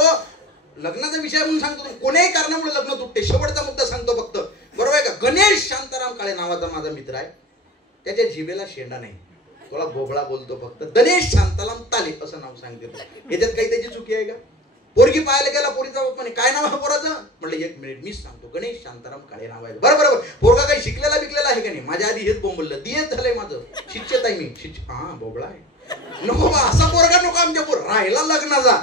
लग्नाचा विषय म्हणून सांगतो, कोणत्याही कारणामुळे लग्न तुटते. शेवटचा मुद्दा सांगतो फक्त, बरोबर आहे का? गणेश शांताराम काळे नावाचा माझा मित्र आहे. त्याच्या जिभेला शेंडा नाही, थोडा बोबळा बोलतो फक्त. गणेश शांताराम ताले असं नाव सांगते. याच्यात काही त्याची चुकी आहे का? पोरगी पाहायला गेला, पोरीचा बाप म्हणे काय नाव आहे पोराचं? म्हटलं 1 मिनिट मीच सांगतो, गणेश शांताराम काळे नाव आहे. बरोबर. पोरगा काही शिकलेला बिकलेला आहे का नाही? माझ्या आधी हेच बोंबललं. दियेत झालंय माझं, शिक्षित आहे मी. हा बोबळा आहे. नको बा, असा पोरगा नको आमच्या पोर. राहिला लग्नाचा.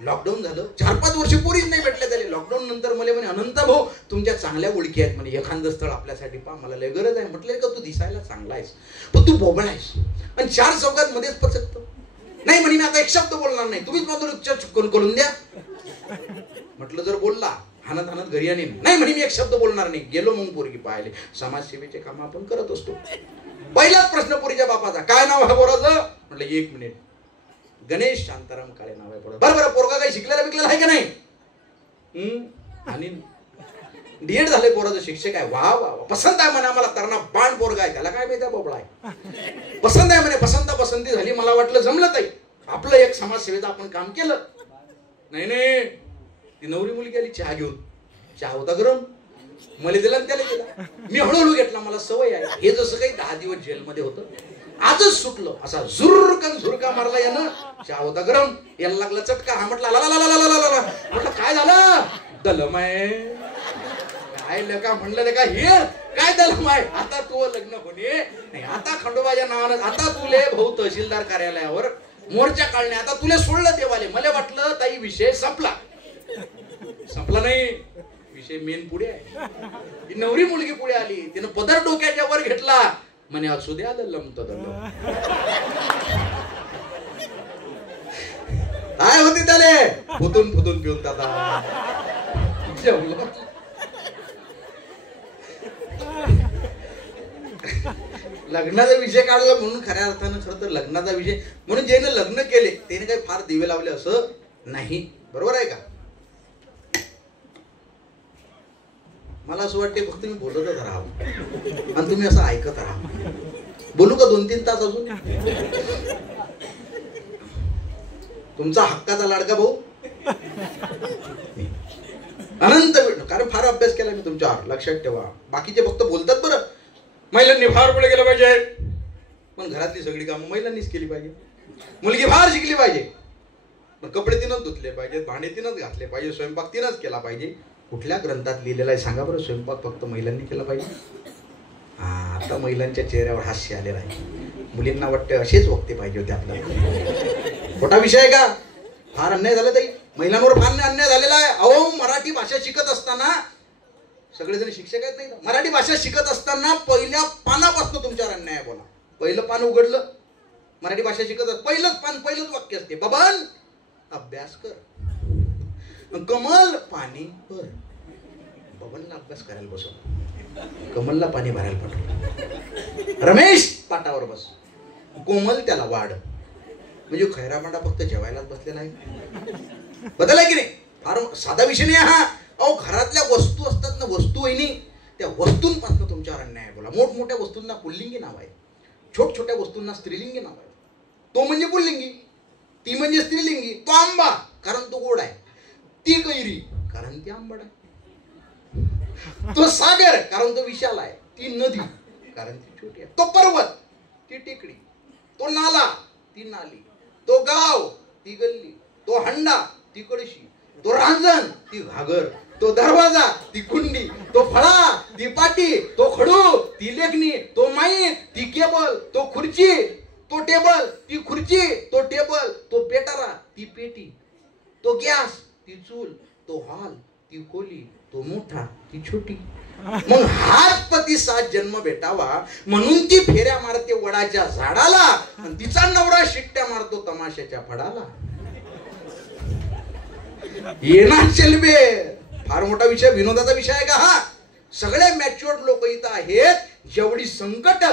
लॉकडाऊन झालं, 4-5 वर्ष पोरीच नाही भेटले त्याला. लॉकडाऊन नंतर मला म्हणे अनंत भाऊ तुमच्या चांगल्या ओळखी आहेत म्हणे, एखादं स्थळ आपल्यासाठी पहा, मला लय गरज आहे. म्हटलं का तू दिसायला चांगला आहेस पण तू बोबळा आहेस आणि 4 चौघात मध्येच पचकतो. नाही म्हणे मी आता एक शब्द बोलणार नाही, तुम्हीच माझं चुकून करून द्या. म्हटलं जर बोलला हानत हानत घरी आणीन. नाही म्हणे मी एक शब्द बोलणार नाही. गेलो मग पोरगी पाहिले. समाजसेवेचे काम आपण करत असतो. पहिलाच प्रश्न पोरीच्या बापाचा, काय नाव आहे पोराचं? म्हटलं 1 मिनिट, गणेश शांताराम काळे नाव आहे पोरा. बरोबर. पोरगा काही शिकलेला बिकलेला आहे का नाही? आणि डीएड झाले पोराचं, शिक्षक आहे. वा वा पसंत आहे म्हणे आम्हाला, तरणा बाण पोरगा आहे. त्याला काय माहिती बोबळा आहे. पसंत आहे म्हणे. पसंती झाली. मला वाटलं जमलं ताई, आपलं एक समाजसेवेचं आपण काम केलं. नाही ती नवरी मुलगी आली चहा घेऊन. चहा होता गरम, मला दिला त्याला दिला. मी हळूहळू घेतला, मला सवय आहे. हे जसं काही 10 दिवस जेलमध्ये होतं, आजच सुटलं. असा झुरका मारला यानं. चहा होता गरम, याला लागला चटका. हा म्हटला म्हटलं काय झालं? दलम आहे. काय लका म्हणलं का हे काय दलम आहे? आता तू लग्न होणे नाही, आता खंडोबाच्या नावानं आता तुले भाऊ तहसीलदार कार्यालयावर मोर्चा काढणे. आता तुले सोडलं देवाले. मला वाटलं ताई विषय संपला नाही, विषय मेन पुढे आहे. ती नवरी मुलगी पुढे आली, तिनं पदर डोक्याच्या वर घेतला. म्हणे असू द्या दलम तो दलम. काय होती त्याले फुतून पिऊन दादा. लग्नाचा विषय काढला म्हणून खऱ्या अर्थानं खरं तर लग्नाचा विषय म्हणून ज्याने लग्न केले त्याने काही फार दिवे लावले असं नाही. बरोबर आहे का? मला असं वाटते फक्त मी बोलतच राहावं आणि तुम्ही असं ऐकत राहा. बोलू का 2-3 तास अजून? तुमचा हक्काचा लाडका भाऊ अनंत वेळ, कारण फार अभ्यास केला मी तुमच्यावर, लक्षात ठेवा. बाकीचे फक्त बोलतात बरं महिलांनी फार पुढे गेलं पाहिजे, पण घरातली सगळी कामं महिलांनीच केली पाहिजे. मुलगी फार शिकली पाहिजे, पण कपडे तिनंच धुतले पाहिजेत, भांडे तिनंच घातले पाहिजे, स्वयंपाक तिनंच केला पाहिजे. कुठल्या ग्रंथात लिहिलेला आहे सांगा बरं स्वयंपाक फक्त महिलांनी केला पाहिजे? आता महिलांच्या चेहऱ्यावर हास्य आलेलं आहे. मुलींना वाटते असेच वक्ते पाहिजे होते आपल्याला. खोटा विषय आहे का? फार अन्याय झाला ताई, महिलांवर फार अन्याय झालेला आहे. अहो मराठी भाषा शिकत असताना सगळेजण शिक्षक आहेत नाही, मराठी भाषा शिकत असताना पहिल्या पानापासून तुमच्यावर अन्याय बोला. पहिलं पान उघडलं मराठी भाषा शिकत पहिलंच पान पहिलंच वाक्य असते, बबन अभ्यास कर. कमल पाणी भर. बबनला अभ्यास करायला बसव, कमलला पाणी भरायला पाठव. रमेश पाटावर बस, कोमल त्याला वाढ. म्हणजे खैरापांडा फक्त जेवायलाच बसलेला आहे. बदल आहे की नाही? फार साधा विषय नाही हा. अहो घरातल्या वस्तू असतात ना, वस्तू वहिनी, त्या वस्तूंपासून तुमच्यावर अन्याय बोला. मोठमोठ्या वस्तूंना पुल्लिंगी नाव आहे, छोट्या वस्तूंना स्त्रीलिंगी नाव आहे. तो म्हणजे पुल्लिंगी, ती म्हणजे स्त्रीलिंगी. तो आंबा कारण तो गोड आहे, ती कैरी कारण ती आंबट आहे. तो सागर कारण तो विशाल आहे, ती नदी कारण ती छोटी आहे. तो पर्वत ती टेकडी, तो नाला ती नाली, तो गाव ती गल्ली, तो हंडा ती कळशी, तो रांजण ती घागर, तो दरवाजा ती कुंडी, तो फळा ती पाटी, तो खडू ती लेखणी, तो माईक ती केबल, तो खुर्ची तो टेबल, ती खुर्ची तो टेबल, तो पेटारा ती पेटी, तो गॅस ती चूल, तो हॉल ती खोली, तो मोठा ती छोटी, मग हाच पती 7 जन्म भेटावा म्हणून ती फेऱ्या मारते वडाच्या झाडाला आणि तिचा नवरा शिट्ट्या मारतो तमाशाच्या फडाला. येणार चलबे फार मोठा विषय, विनोदाचा विषय आहे का हा? सगळे मॅच्युअर्ड लोक इथं आहेत. जेवढी संकट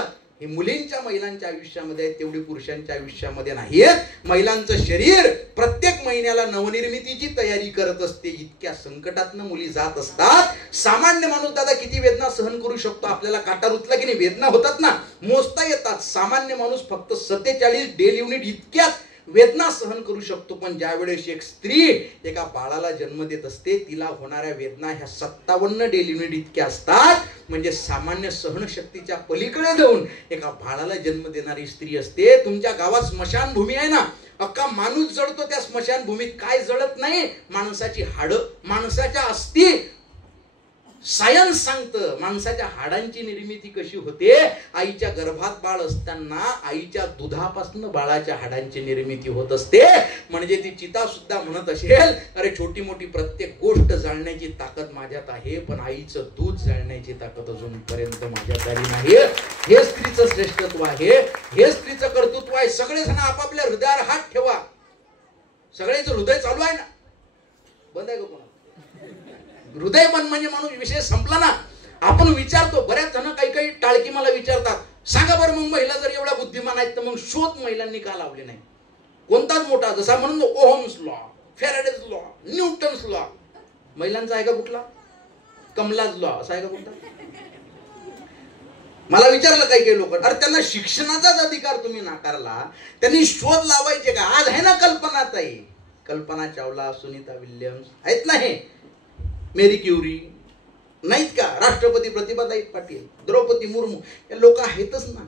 ही मुलींच्या महिलांच्या आयुष्यामध्ये आहेत तेवढी पुरुषांच्या आयुष्यामध्ये नाहीत. महिलांचं शरीर प्रत्येक महिन्याला नवनिर्मितीची तयारी करत असते. इतक्या संकटातनं मुली जात असतात. सामान्य माणूस दादा किती वेदना सहन करू शकतो? आपल्याला काटा रुतला की नाही, वेदना होतात ना, मोजता येतात. सामान्य माणूस फक्त 47 डेल युनिट इतक्यात वेदना सहन करू शकतो. पण ज्या वेळेस एक स्त्री एका बाळाला जन्म देत असते तिला होणाऱ्या वेदना ह्या 57 डेल युनिट इतक्या असतात. म्हणजे सामान्य सहनशक्तीच्या पलीकडे जाऊन एका बाळाला जन्म देणारी स्त्री असते. तुमच्या गावात स्मशानभूमी आहे ना, अख्खा माणूस जळतो त्या स्मशानभूमीत. काय जळत नाही? माणसाची हाडं, माणसाच्या अस्थी. सायन्स सांगतं माणसाच्या हाडांची निर्मिती कशी होते. आईच्या गर्भात बाळ असताना आईच्या दुधापासून बाळाच्या हाडांची निर्मिती होत असते. म्हणजे ती चिता सुद्धा म्हणत असेल, अरे छोटी मोठी प्रत्येक गोष्ट जाळण्याची ताकद माझ्यात आहे, पण आईचं दूध जाळण्याची ताकद अजूनपर्यंत माझ्यात आली नाही. हे स्त्रीचं श्रेष्ठत्व आहे, हे स्त्रीचं कर्तृत्व आहे. सगळेजण आपापल्या हृदयावर हात ठेवा. सगळेच हृदय चालू आहे ना, बंद आहे का कोणा? हृदय बंद म्हणजे माणूस विषय संपला ना. आपण विचारतो, बऱ्याच जण काही टाळकी मला विचारतात, सांगा बरं मग महिला जर एवढ्या बुद्धिमान आहेत तर मग शोध महिलांनी का लावले नाही? कोणताच मोठा, जसा म्हणून Ohm's law, Faraday's law, Newton's law, महिलांचा आहे का कुठला? कमलाच लॉ असा आहे का कोणता? मला विचारलं काही लोक, अरे त्यांना शिक्षणाचाच अधिकार तुम्ही नाकारला, त्यांनी शोध लावायचे का? आज आहे ना कल्पनाताई, कल्पना चावला, सुनीता विल्यम्स आहेत ना, हे मेरी क्युरी नाहीत का, राष्ट्रपती प्रतिभाताई पाटील, द्रौपदी मुर्मू, या लोक आहेतच ना.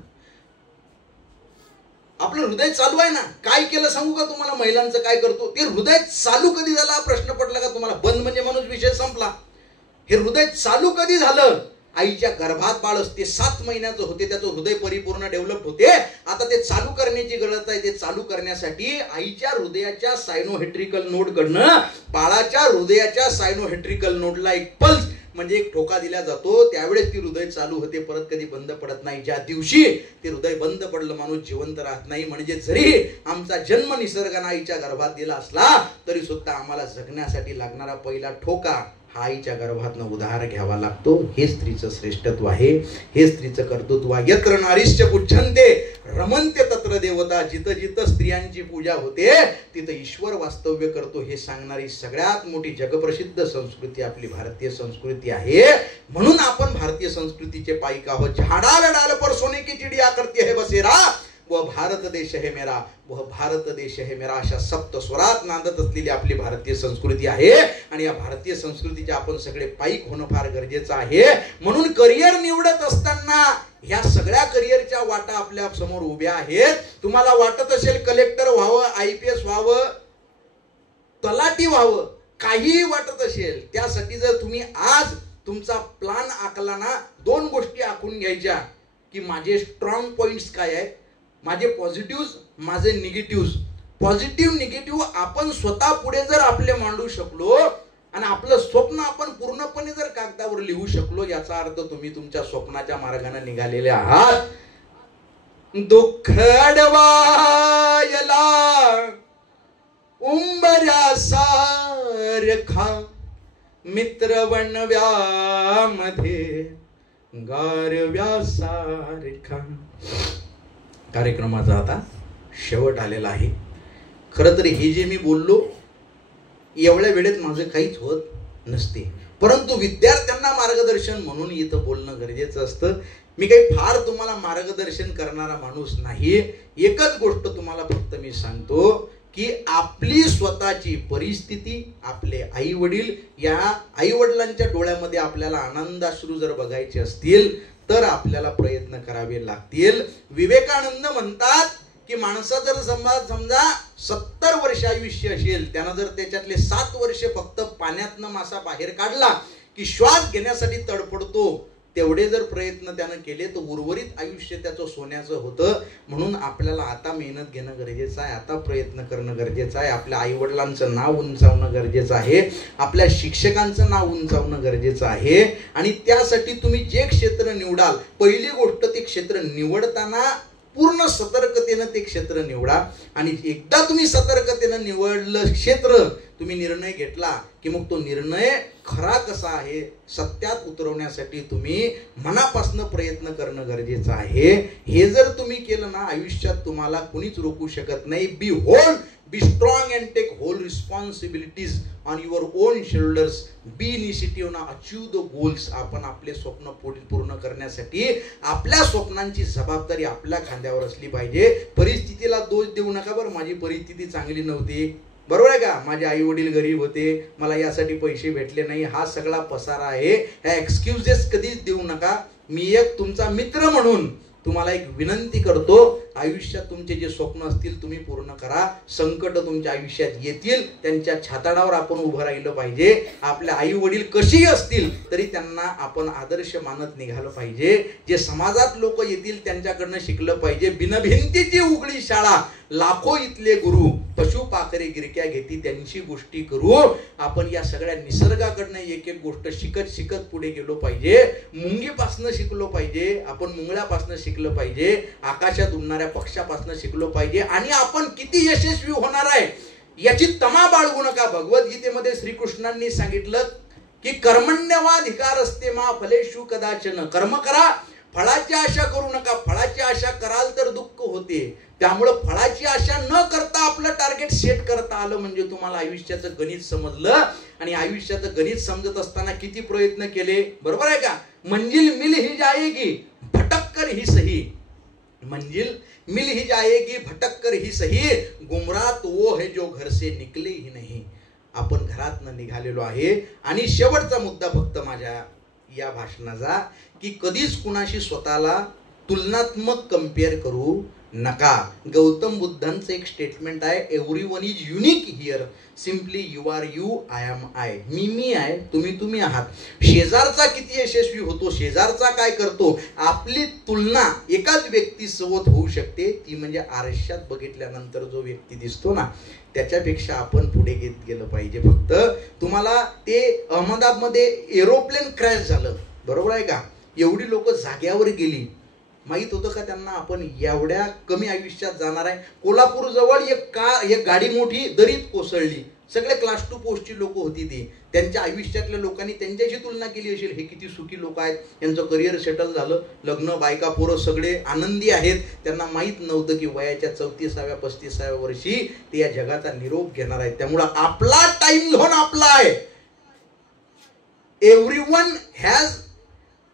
आपलं हृदय चालू आहे ना. काय केलं सांगू का तुम्हाला? महिलांचं काय करतो ते हृदय चालू कधी झाला प्रश्न पडला का तुम्हाला? बंद म्हणजे माणूस विषय संपला. हे हृदय चालू कधी झालं? आईच्या गर्भात बाळ असते, 7 महिन्याचं होते, त्याचं हृदय परिपूर्ण डेव्हलप होते. आता ते चालू करण्याची गरज आहे. ते चालू करण्यासाठी आईच्या हृदयाच्या सायनोहेट्रिकल नोड कडनं बाळाच्या हृदयाच्या सायनोहेट्रिकल नोडला एक पल्स म्हणजे एक ठोका दिला जातो. त्यावेळेस ती हृदय चालू होते, परत कधी बंद पडत नाही. ज्या दिवशी ते हृदय बंद पडलं माणूस जिवंत राहत नाही. म्हणजे जरी आमचा जन्म निसर्गाने आईच्या गर्भात दिला असला तरी सुद्धा आम्हाला जगण्यासाठी लागणारा पहिला ठोका हा आईच्या गर्भातनं उधार घ्यावा लागतो. हे स्त्रीचं श्रेष्ठत्व आहे, हे स्त्रीचं कर्तृत्व आहे. यत्र नारीश्च पूज्यन्ते रमन्ते तत्र देवता. जिथं जिथं स्त्रियांची पूजा होते तिथं ईश्वर वास्तव्य करतो. हे सांगणारी सगळ्यात मोठी जगप्रसिद्ध संस्कृती आपली भारतीय संस्कृती आहे. म्हणून आपण भारतीय संस्कृतीचे पाईक आहोत. झाडाला डाल पर सोने की चिडिया करते है बसेरा, वह भारत देश है मेरा, वह भारत देश है मेरा. अशा सप्त स्वरात नांदत असलेली आपली भारतीय संस्कृती आहे. आणि या भारतीय संस्कृतीचे आपण सगळे पाईक होणं फार गरजेचं आहे. म्हणून करिअर निवडत असताना ह्या सगळ्या करिअरच्या वाटा आपल्या समोर उभ्या आहेत. तुम्हाला वाटत असेल कलेक्टर व्हावं, IPS व्हावं, तलाठी व्हावं, काही वाटत असेल, त्यासाठी जर तुम्ही आज तुमचा प्लान आखला ना, 2 गोष्टी आखून घ्यायच्या की माझे स्ट्रॉंग पॉइंट्स काय आहेत, माझे पॉझिटिव्ह, माझे निगेटिव्ह. पॉझिटिव्ह निगेटिव्ह आपण स्वतः पुढे जर आपले मांडू शकलो आणि आपलं स्वप्न आपण पूर्णपणे जर कागदावर लिहू शकलो, याचा अर्थ तुम्ही तुमच्या स्वप्नाच्या मार्गाने निघालेले आहात. दुःख अडवायला उंबऱ्या सारखा मित्र वणव्यामध्ये गारव्या सारखा. कार्यक्रमाचा आता शेवट आलेला आहे. खरं तर हे जे मी बोललो एवढ्या वेळेत माझं काहीच होत नसते, परंतु विद्यार्थ्यांना मार्गदर्शन म्हणून इथं बोलणं गरजेचं असतं. मी काही फार तुम्हाला मार्गदर्शन करणारा माणूस नाही. एकच गोष्ट तुम्हाला फक्त मी सांगतो की आपली स्वतःची परिस्थिती, आपले आई वडील, या आई वडिलांच्या डोळ्यामध्ये आपल्याला आनंदाश्रू जर बघायचे असतील तर आपल्याला प्रयत्न करावे लागतील. विवेकानंद म्हणतात की माणसा जर समजा 70 वर्ष आयुष्य असेल, त्यानं जर त्याच्यातले 7 वर्ष फक्त पाण्यातनं मासा बाहेर काढला की श्वास घेण्यासाठी तडफडतो, तेवढे जर प्रयत्न त्यानं केले तर उर्वरित आयुष्य त्याचं सोन्याचं होतं. म्हणून आपल्याला आता मेहनत घेणं गरजेचं आहे, आता प्रयत्न करणं गरजेचं आहे. आपल्या आईवडिलांचं नाव उंचावणं गरजेचं आहे, आपल्या शिक्षकांचं नाव उंचावणं गरजेचं आहे. आणि त्यासाठी तुम्ही जे क्षेत्र निवडाल, पहिली गोष्ट ते क्षेत्र निवडताना पूर्ण सतर्कतेनं ते क्षेत्र निवडा. आणि एकदा तुम्ही सतर्कतेनं निवडलं क्षेत्र, तुम्ही निर्णय घेतला की मग तो निर्णय खरा कसा आहे सत्यात उतरवण्यासाठी तुम्ही मनापासून प्रयत्न करणं गरजेचं आहे. हे जर तुम्ही केलं ना, आयुष्यात तुम्हाला कुणीच रोखू शकत नाही. Be hold, be strong and take whole responsibilities on your own shoulders. Be initiative ना अचीव द गोल्स. आपण आपले स्वप्न पूर्ण करण्यासाठी आपल्या स्वप्नांची जबाबदारी आपल्या खांद्यावर असली पाहिजे. परिस्थितीला दोष देऊ नका. बरं, माझी परिस्थिती चांगली नव्हती, बरोबर आहे का, माझे आई वडील गरीब होते, मला यासाठी पैसे भेटले नाही, हा सगळा पसारा आहे. ह्या एक्सक्युजेस कधीच देऊ नका. मी एक तुमचा मित्र म्हणून तुम्हाला एक विनंती करतो, आयुष्यात तुमचे जे स्वप्न असतील तुम्ही पूर्ण करा. संकट तुमच्या आयुष्यात येतील, त्यांच्या छाताडावर आपण उभं राहिलं पाहिजे. आपल्या आई वडील कशीही असतील तरी त्यांना आपण आदर्श मानत निघालं पाहिजे. जे समाजात लोक येतील त्यांच्याकडनं शिकलं पाहिजे. बिनभिंतीची उघडी शाळा, लाखो इथले गुरु, पशु पाखरे गिरक्या घेती त्यांची गोष्टी करू. आपण या सगळ्या निसर्गाकडनं एक एक गोष्ट शिकत शिकत पुढे गेलो पाहिजे. मुंगीपासनं शिकलो पाहिजे, आपण मुंगळ्यापासनं शिकलं पाहिजे, आकाशात उडणाऱ्या पक्षापासून शिकलो पाहिजे. आणि आपण किती यशस्वी होणार आहे याची तमा बाळगू नका. भगवद्गीतेमध्ये श्रीकृष्णांनी सांगितलं की कर्मण्यवाधिकार असते मा फलेषु कदाचन. कर्म करा, फळाची आशा करू नका. फळाची आशा कराल तर दुःख होते. त्यामुळं फळाची आशा न करता आपलं टार्गेट सेट करता आलं म्हणजे तुम्हाला आयुष्याचं गणित समजलं. आणि आयुष्याचं गणित समजत असताना किती प्रयत्न केले, बरोबर आहे का. मंजिल मिल ही जाएगी भटक कर ही सही. मंजिल मिल ही जाएगी भटक कर ही सही. गुमराह तो वो है जो घर से निकले ही नहीं. आपण घरातनं निघालेलो आहे. आणि शेवटचा मुद्दा फक्त माझ्या या भाषणाचा, की कधीच कुणाशी स्वतःला तुलनात्मक कंपेअर करू नका. गौतम बुद्धांचं एक स्टेटमेंट आहे, everyone is unique here, simply you are you, I am I. मी आहे, तुम्ही आहात. शेजारचा किती यशस्वी होतो, शेजारचा काय करतो, आपली तुलना एकाच व्यक्तीसोबत होऊ शकते. ती म्हणजे आरशात बघितल्यानंतर जो व्यक्ती दिसतो ना, त्याच्यापेक्षा आपण पुढे घेत गेलं पाहिजे. फक्त तुम्हाला ते अहमदाबादमध्ये एरोप्लेन क्रॅश झालं, बरोबर आहे का, एवढी लोक जाग्यावर गेली, माहित होतं का त्यांना आपण एवढ्या कमी आयुष्यात जाणार आहे. कोल्हापूर जवळ एक गाडी मोठी दरीत कोसळली, सगळे क्लास 2 पोस्टची लोक होती ती. त्यांच्या आयुष्यातल्या लोकांनी त्यांच्याशी तुलना केली असेल, हे किती सुखी लोक आहेत, यांचं करिअर सेटल झालं, लग्न, बायका, पोरं सगळे आनंदी आहेत. त्यांना माहीत नव्हतं की वयाच्या 34व्या 35व्या वर्षी ते या जगाचा निरोप घेणार आहेत. त्यामुळं आपला टाइम झोन आपला आहे. Everyone has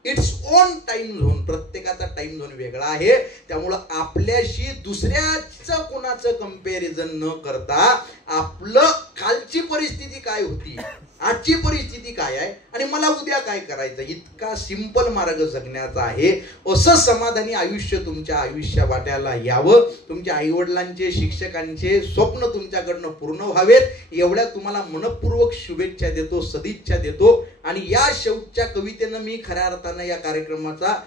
its own time zone. प्रत्येकाचा टाइम झोन वेगळा आहे. त्यामुळं आपल्याशी दुसऱ्याचं कोणाचं कंपॅरिझन न करता आपलं कालची परिस्थिती काय होती, आजची परिस्थिती काय आहे आणि मला उद्या काय करायचं, इतका सिंपल मार्ग जगण्याचा आहे. असं समाधानी आयुष्य तुमच्या आयुष्या वाट्याला यावं. तुमच्या आईवडिलांचे, शिक्षकांचे स्वप्न तुमच्याकडनं पूर्ण व्हावेत, एवढ्या तुम्हाला मनपूर्वक शुभेच्छा देतो, सदिच्छा देतो. आणि या शेवटच्या कवितेनं मी खऱ्या अर्थानं या कार्यक्रमाचा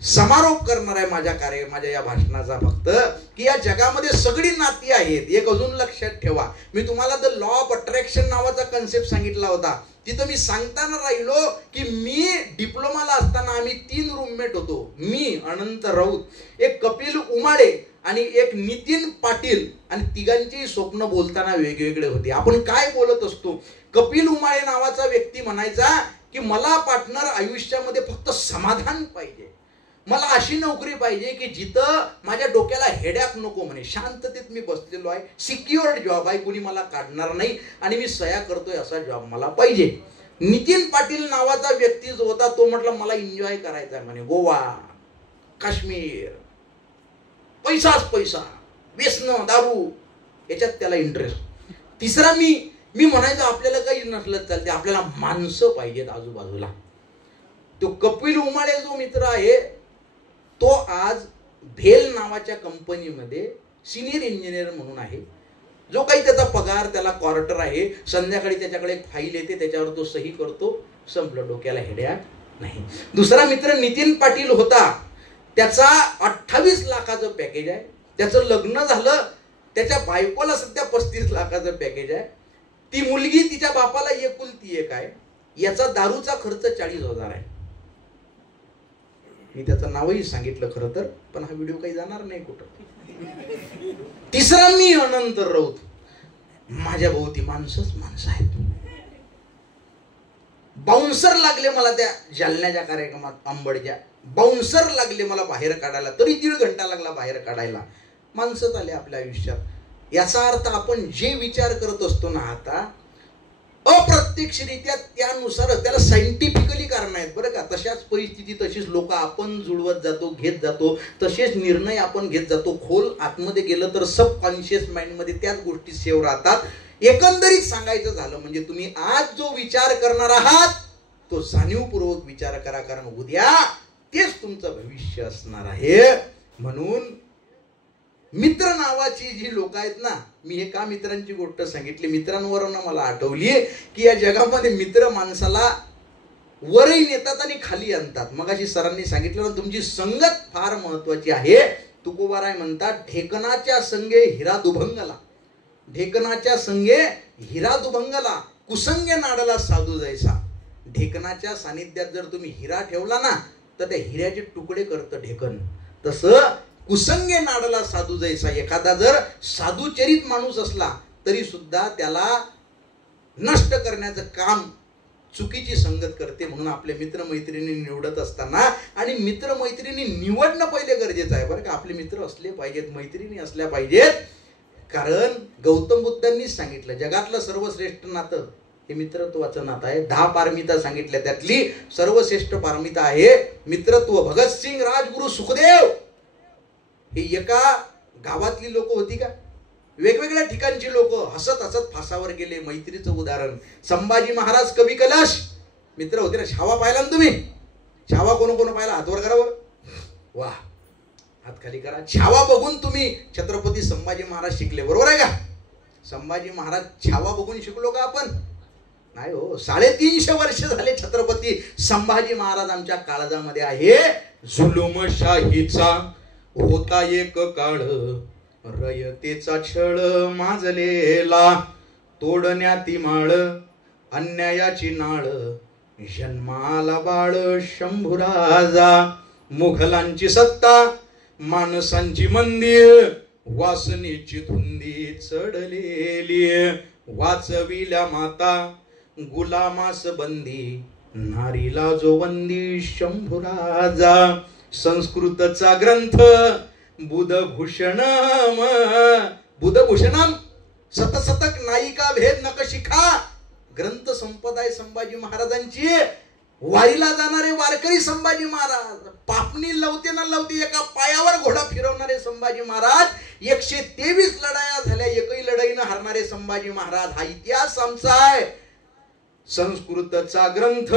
समारोप करणार आहे. माझ्या या भाषणाचा फक्त की या जगामध्ये सगळी नाती आहेत. एक अजून लक्षात ठेवा, मी तुम्हाला द लॉ ऑफ अट्रॅक्शन नावाचा कन्सेप्ट सांगितला होता. तिथं मी सांगताना राहिलो की मी डिप्लोमाला असताना आम्ही 3 रूममेट होतो. मी, अनंत राऊत, एक कपिल उमाळे आणि एक नितीन पाटील. आणि तिघांची स्वप्न बोलताना वेगवेगळे होते. आपण काय बोलत असतो, कपिल उमाळे नावाचा व्यक्ती म्हणायचा की मला पार्टनर आयुष्यामध्ये फक्त समाधान पाहिजे, मला अशी नोकरी पाहिजे की जिथं माझ्या डोक्याला हेडॅक नको, म्हणे शांततेत मी बसलेलो आहे, सिक्युअर्ड जॉब आहे, कुणी मला काढणार नाही आणि मी सह्या करतोय असा जॉब मला पाहिजे. नितीन पाटील नावाचा व्यक्ती जो होता तो म्हटला मला एन्जॉय करायचा, म्हणे गोवा, काश्मीर, पैसाच पैसा, व्यसन, दारू, याच्यात त्याला इंटरेस्ट. तिसरा मी म्हणायचं आपल्याला काही नसलं चालते, आपल्याला माणसं पाहिजेत आजूबाजूला. तो कपिल उमाळे जो मित्र आहे तो आज भेल नावाच्या कंपनीमध्ये सिनियर इंजिनियर म्हणून आहे. जो काही त्याचा पगार, त्याला क्वार्टर आहे, संध्याकाळी त्याच्याकडे एक फाईल येते, त्याच्यावर तो सही करतो, संपलं, डोक्याला हेड्याक नाही. दुसरा मित्र नितीन पाटील होता, त्याचा 28 लाखाचं पॅकेज आहे, त्याचं लग्न झालं, त्याच्या बायकोला सध्या 35 लाखाचं पॅकेज आहे, ती मुलगी तिच्या बापाला एकुलती एक आहे, याचा दारूचा खर्च 40,000 आहे. मी त्याचं नावही सांगितलं खरं तर, पण हा व्हिडिओ काही जाणार नाही कुठं. तिसरा मी अनंत राऊत, माझ्या भोवती माणसंच माणसं आहेत. बाउन्सर लागले मला त्या जालन्याच्या कार्यक्रमात, अंबडच्या बाउन्सर लागले मला बाहेर काढायला, तरी 1.5 घंटा लागला बाहेर काढायला. माणसंच आले आपल्या आयुष्यात. याचा अर्थ आपण जे विचार करत असतो ना आता, अप्रत्यक्षरित्या त्यानुसार त्याला सायंटिफिकली कारण आहेत बरं का. तशाच परिस्थिती, तशीच लोक आपण जुळवत जातो, घेत जातो, तसेच निर्णय आपण घेत जातो. खोल आतमध्ये गेलं तर सबकॉन्शियस माइंडमध्ये त्याच गोष्टी सेव्ह राहतात. एकंदरीत सांगायचं झालं म्हणजे तुम्ही आज जो विचार करणार आहात तो जाणीवपूर्वक विचार करा, कारण उद्या तेच तुमचं भविष्य असणार आहे. म्हणून मित्र नावाची जी लोक आहेत ना, मी हे का मित्रांची गोष्ट सांगितली, मित्रांवरून मला आठवली की या जगामध्ये मित्र माणसाला वरही नेतात आणि खाली आणतात. मगाशी सरांनी सांगितलं ना, तुमची संगत फार महत्वाची आहे. तुकोबाराय म्हणतात, ढेकणाच्या संगे हिरा दुभंगला, ढेकणाच्या संगे हिरा दुभंगला, कुसंगे नाडला साधू जैसा. ढेकणाच्या सानिध्यात जर तुम्ही हिरा ठेवला ना तर त्या हिऱ्याचे तुकडे करतं ढेकण. तसं कुसंगे नाडला साधू जैसा, एखादा जर साधुचरित माणूस असला तरी सुद्धा त्याला नष्ट करण्याचं काम चुकीची संगत करते. म्हणून आपले मित्रमैत्रिणी निवडत असताना, आणि मित्रमैत्रिणी निवडणं पहिले गरजेचं आहे बरं का. आपले मित्र असले पाहिजेत, मैत्रिणी असल्या पाहिजेत, कारण गौतम बुद्धांनी सांगितलं जगातलं सर्वश्रेष्ठ नातं हे मित्रत्वाचं नातं आहे. 10 पारमिता सांगितल्या, त्यातली सर्वश्रेष्ठ पारमिता आहे मित्रत्व. भगतसिंग, राजगुरु, सुखदेव हे एका गावातली लोक होती का? वेगवेगळ्या ठिकाणची लोक हसत हसत फासावर गेले. मैत्रीचं उदाहरण संभाजी महाराज, कवी कलश मित्र होते ना. छावा पाहिला ना तुम्ही? छावा कोण कोण पाहिला? हातवर करावर, वा, हात खाली करा. छावा बघून तुम्ही छत्रपती संभाजी महाराज शिकले, बरोबर आहे का? संभाजी महाराज छावा बघून शिकलो का आपण? नाही हो. 350 वर्ष झाले छत्रपती संभाजी महाराज आमच्या काळजामध्ये आहे. जुलुमशाहीचा होता एक काळ, रयतेचा छळ माजलेला, तोडण्याती माळ अन्यायाची नाळ, जन्माला बाळ शंभूराजा. मुघलांची सत्ता, माणसांची मंदी, वासनेची धुंदी चढलेली, वाचविल्या माता गुलामास बंदी, नारीला जो वंदी शंभूराजा. संस्कृतचा ग्रंथ बुधभूषणम, बुधभूषणम, शतशतक नायिका भेद नकशिखा ग्रंथ संपदा आहे संभाजी महाराजांची. वारीला जाणारे वारकरी संभाजी महाराज, पापणी लावते ना लावते एका पायावर घोडा फिरवणारे संभाजी महाराज, 123 लढाया झाल्या, एकही लढाई न हारणारे संभाजी महाराज. हा इतिहास आमचा आहे. संस्कृतचा ग्रंथ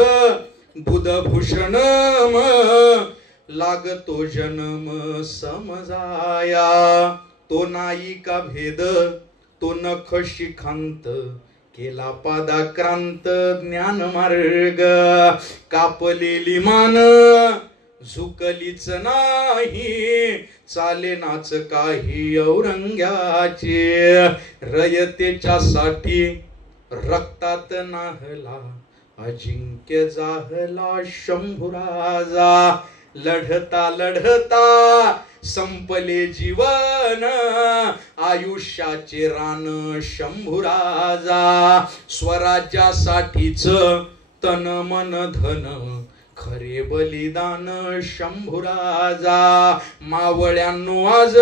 बुधभूषणम, लागतो जन्म समजाया, तो नायिका भेद तो नख शिखांत, केला पादाक्रांत ज्ञान मार्ग. कापलेली मान झुकलीच नाही, चालेनाच काही औरंग्याचे. रयतेच्या साठी रक्तात नाहला, अजिंक्य जाहला शंभूराजा. लढता लढता संपले जीवन, आयुष्याचे रान शंभूराजा. स्वराज्यासाठीच तन मन धन, खरे बलिदान शंभूराजा. मावळ्यांनो आज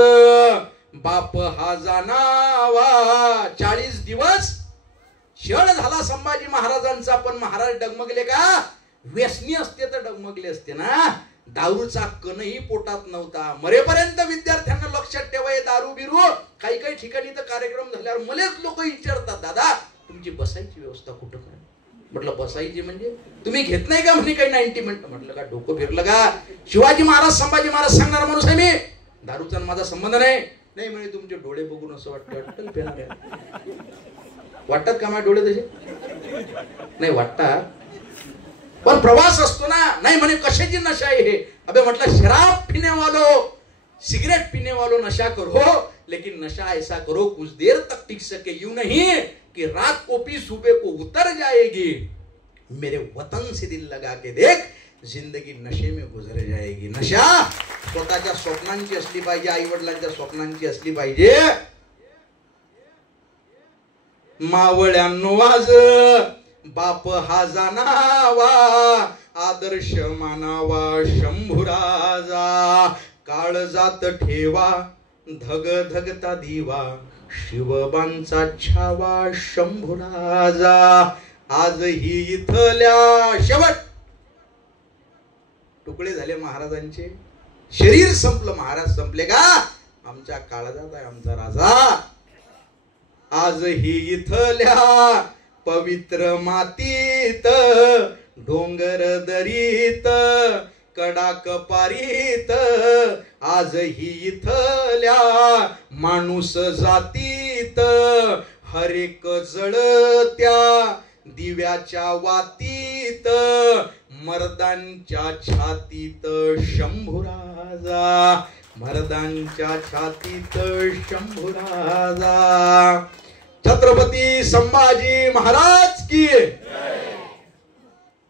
बाप हा जाणावा, 40 दिवस छळ झाला संभाजी महाराजांचा, पण महाराज डगमगले का? व्यसनी असते तर डगमगले असते ना. दारूचा कणही पोटात नव्हता. मरेपर्यंत विद्यार्थ्यांना लक्षात ठेवा, दारू बिरू काही काही ठिकाणी तर कार्यक्रम झाल्यावर मलाच लोक विचारतात, दादा तुमची बसायची व्यवस्था कुठं करा? म्हटलं बसायची म्हणजे तुम्ही घेत नाही का म्हणे काही 90 मिनिटं? म्हटलं का डोकं फिरलं का? शिवाजी महाराज संभाजी महाराज सांगणारा माणूस आहे मी, दारूचा माझा संबंध नाही. नाही म्हणे तुमचे डोळे बघून असं वाटतं पेणार आहे. वाटतात का माझे डोळे तसे? नाही वाटतात. पण प्रवास असतो ना, नाही म्हणे कशाची नशा आहे हे. अबे म्हटलं शराब पीने वालो, सिगरेट पीने वालों नशा करो, लेकिन नशा ऐसा करो कुछ देर तक टिक सके, यूं नहीं कि रात को पी सुबह को उतर जाएगी. मेरे वतन से दिल लगा के देख, जिंदगी नशे में गुजर जाएगी. नशा स्वतःच्या स्वप्नांची असली पाहिजे, आई वडिलांच्या स्वप्नांची असली पाहिजे. मावळ्यांनो आज बाप हा जाणावा, आदर्श मानावा शंभुराजा. काळजात ठेवा धग धगता दिवा, शिवबांचा छावा शंभुराजा. आज ही इथल्या शेवट तुकडे झाले महाराजांचे, शरीर संपलं, महाराज संपले का? आमच्या काळजात आहे आमचा राजा. आज ही इथल्या पवित्र मातीत, डोंगर दरीत, कडाक पारीत, आज ही इथल्या माणूस जातीत, हरेक जळत्या दिव्याच्या वातीत, मर्दांच्या छातीत शंभुराजा, मर्दांच्या छातीत शंभुराजा. छत्रपती संभाजी महाराज की,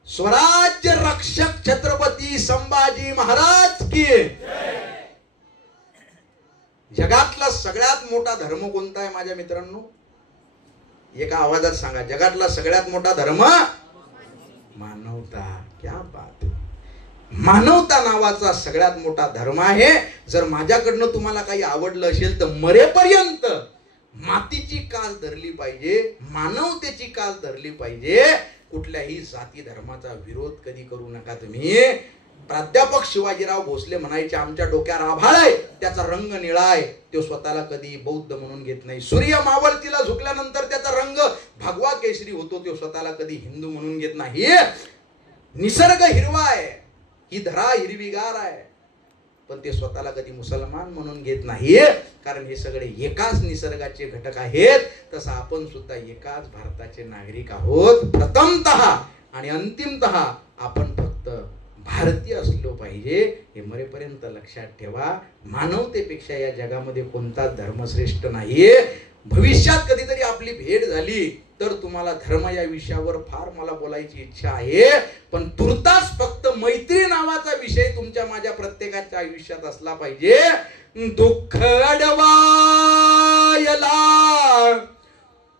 स्वराज्य रक्षक छत्रपती संभाजी महाराज की. जगातला सगळ्यात मोठा धर्म कोणता आहे माझ्या मित्रांनो? एका आवाजात सांगा. जगातला सगळ्यात मोठा धर्म मानवता. क्या बात. मानवता नावाचा सगळ्यात मोठा धर्म आहे. जर माझ्याकडनं तुम्हाला काही आवडलं असेल तर मरेपर्यंत मातीची कास धरली पाहिजे, मानवतेची कास धरली पाहिजे. कुठल्याही जाती धर्माचा विरोध कधी करू नका तुम्ही. प्राध्यापक शिवाजीराव भोसले म्हणायचे, आमच्या डोक्यावर आभाळ आहे, त्याचा रंग निळा आहे. तो स्वतःला कधी बौद्ध म्हणून घेत नाही. सूर्य मावळतीला झुकल्यानंतर त्याचा रंग भगवा केशरी होतो, तो स्वतःला कधी हिंदू म्हणून घेत नाही. निसर्ग हिरवा आहे, ही धरा हिरवीगार आहे, पण ते स्वतःला कधी मुसलमान म्हणून घेत नाही, कारण हे सगळे एकाच निसर्गाचे घटक आहेत. तसं आपण सुद्धा एकाच भारताचे नागरिक आहोत. प्रथमतः आणि अंतिमतः आपण फक्त भारतीय असलो पाहिजे, हे मरेपर्यंत लक्षात ठेवा. मानवतेपेक्षा या जगामध्ये कोणताच धर्म श्रेष्ठ नाहीये. भविष्यात कधीतरी आपली भेट झाली तर तुम्हाला धर्म या विषयावर फार मला बोलायची इच्छा आहे, पण तुर्तास फक्त मैत्री नावाचा विषय तुमच्या माझ्या प्रत्येकाच्या आयुष्यात असला पाहिजे. दुःख अडवायला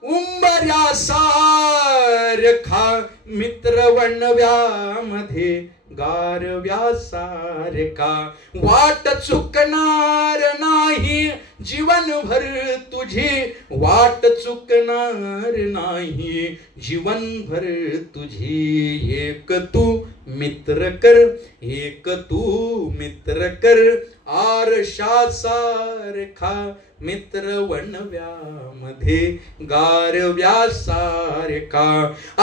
उंबऱ्या सारखा मित्र वणव्यामध्ये गारव्या सारखा, वाट चुकणार नाही जीवनभर तुझी, वाट चुकणार नाही जीवनभर तुझी. एक तू मित्र कर, एक तू मित्र कर, आरशा सारखा मित्र वणव्यामध्ये गारव्या सारखा.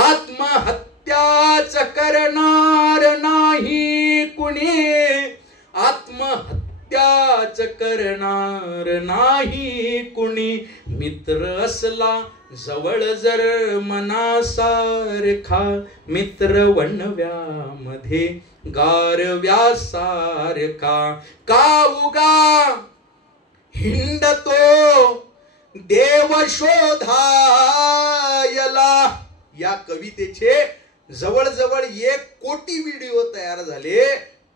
आत्महत्याच करणार नाही कुणी, आत्महत्याच करणार नाही कुणी. मित्र असला जवळ जर मनासारखा, मित्र वणव्यामध्ये गारव्या सारखा. का उगा हिंडतो देव शोधायला. या कवितेचे जवळजवळ 1 कोटी व्हिडिओ तयार झाले.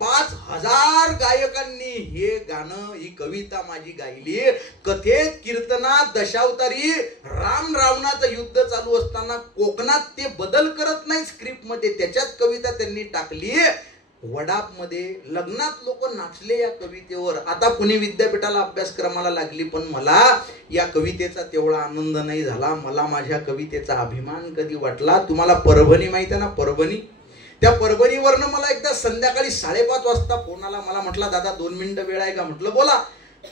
5000 गायकांनी हे गाणं, ही कविता माझी गायली. कथेत, कीर्तनात, दशावतारी राम रावणाचं युद्ध चालू असताना कोकणात ते बदल करत नाही स्क्रिप्ट मध्ये, त्याच्यात कविता त्यांनी टाकली. वडाप मध्ये लग्नात लोक नाचले या कवितेवर. आता पुणे विद्यापीठाला अभ्यासक्रमाला लागली, पण मला या कवितेचा तेवढा आनंद नाही झाला. मला माझ्या कवितेचा अभिमान कधी वाटला. तुम्हाला परभणी माहिती आहे ना, परभणी, त्या परभणीवरनं मला एकदा संध्याकाळी 5:30 वाजता फोन आला. मला म्हटला, दादा 2 मिनिटं वेळ आहे का? म्हटलं बोला.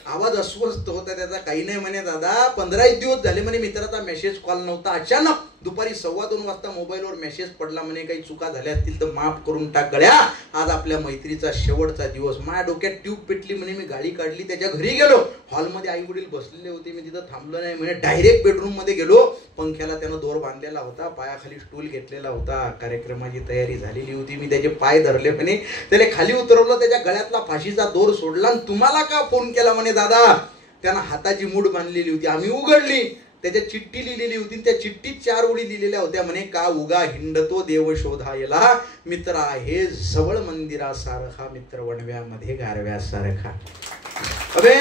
आवाज अस्वस्थ होता त्याचा. काही नाही म्हणे दादा, 15 दिवस झाले म्हणे मित्राचा मेसेज कॉल नव्हता. अचानक दुपारी 2:15 वाजता मोबाईलवर मेसेज पडला म्हणे काही चुका झाल्या असतील तर माफ करून टाक गळ्या, आज आपल्या मैत्रीचा शेवटचा दिवस. माझ्या डोक्यात ट्यूब पेटली म्हणे. मी गाडी काढली, त्याच्या घरी गेलो. हॉलमध्ये आई वडील बसलेले होते. मी तिथं थांबलो नाही म्हणे. डायरेक्ट बेडरूम मध्ये गेलो. पंख्याला त्यानं दोर बांधलेला होता, पायाखाली स्टूल घेतलेला होता, कार्यक्रमाची तयारी झालेली होती. मी त्याचे पाय धरले म्हणे, त्याला खाली उतरवलं, त्याच्या गळ्यातला फाशीचा दोर सोडला. तुम्हाला का फोन केला म्हणे दादा? त्यानं हाताची मूठ बांधलेली होती. आम्ही उघडली, त्याच्या चिठ्ठी लिहिलेली होती. त्या चिठ्ठीत 4 ओळी लिहिलेल्या होत्या म्हणे, का उगा हिंडतो देव शोधायला, मित्र आहे जवळ मंदिरासारखा, मित्र वणव्यामध्ये गारव्यासारखा. अबे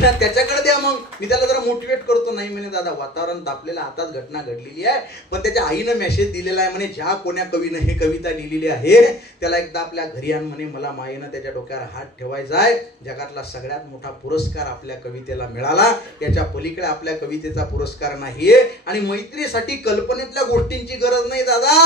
त्याच्याकडे द्या. मग मी त्याला जरा मोटिवेट करतो. नाही म्हणे दादा, वातावरण तापलेलं, आताच घटना घडलेली आहे. पण त्याच्या आईनं मेसेज दिलेला आहे म्हणे, ज्या कोण्या कवीनं हे कविता लिहिलेली आहे त्याला एकदा आपल्या घरी आण म्हणे. मला मायेनं त्याच्या डोक्यावर हात ठेवायचा आहे. जगातला सगळ्यात मोठा पुरस्कार आपल्या कवितेला मिळाला, याच्या पलीकडे आपल्या कवितेचा पुरस्कार नाहीये. आणि मैत्रीसाठी कल्पनेतल्या गोष्टींची गरज नाही दादा.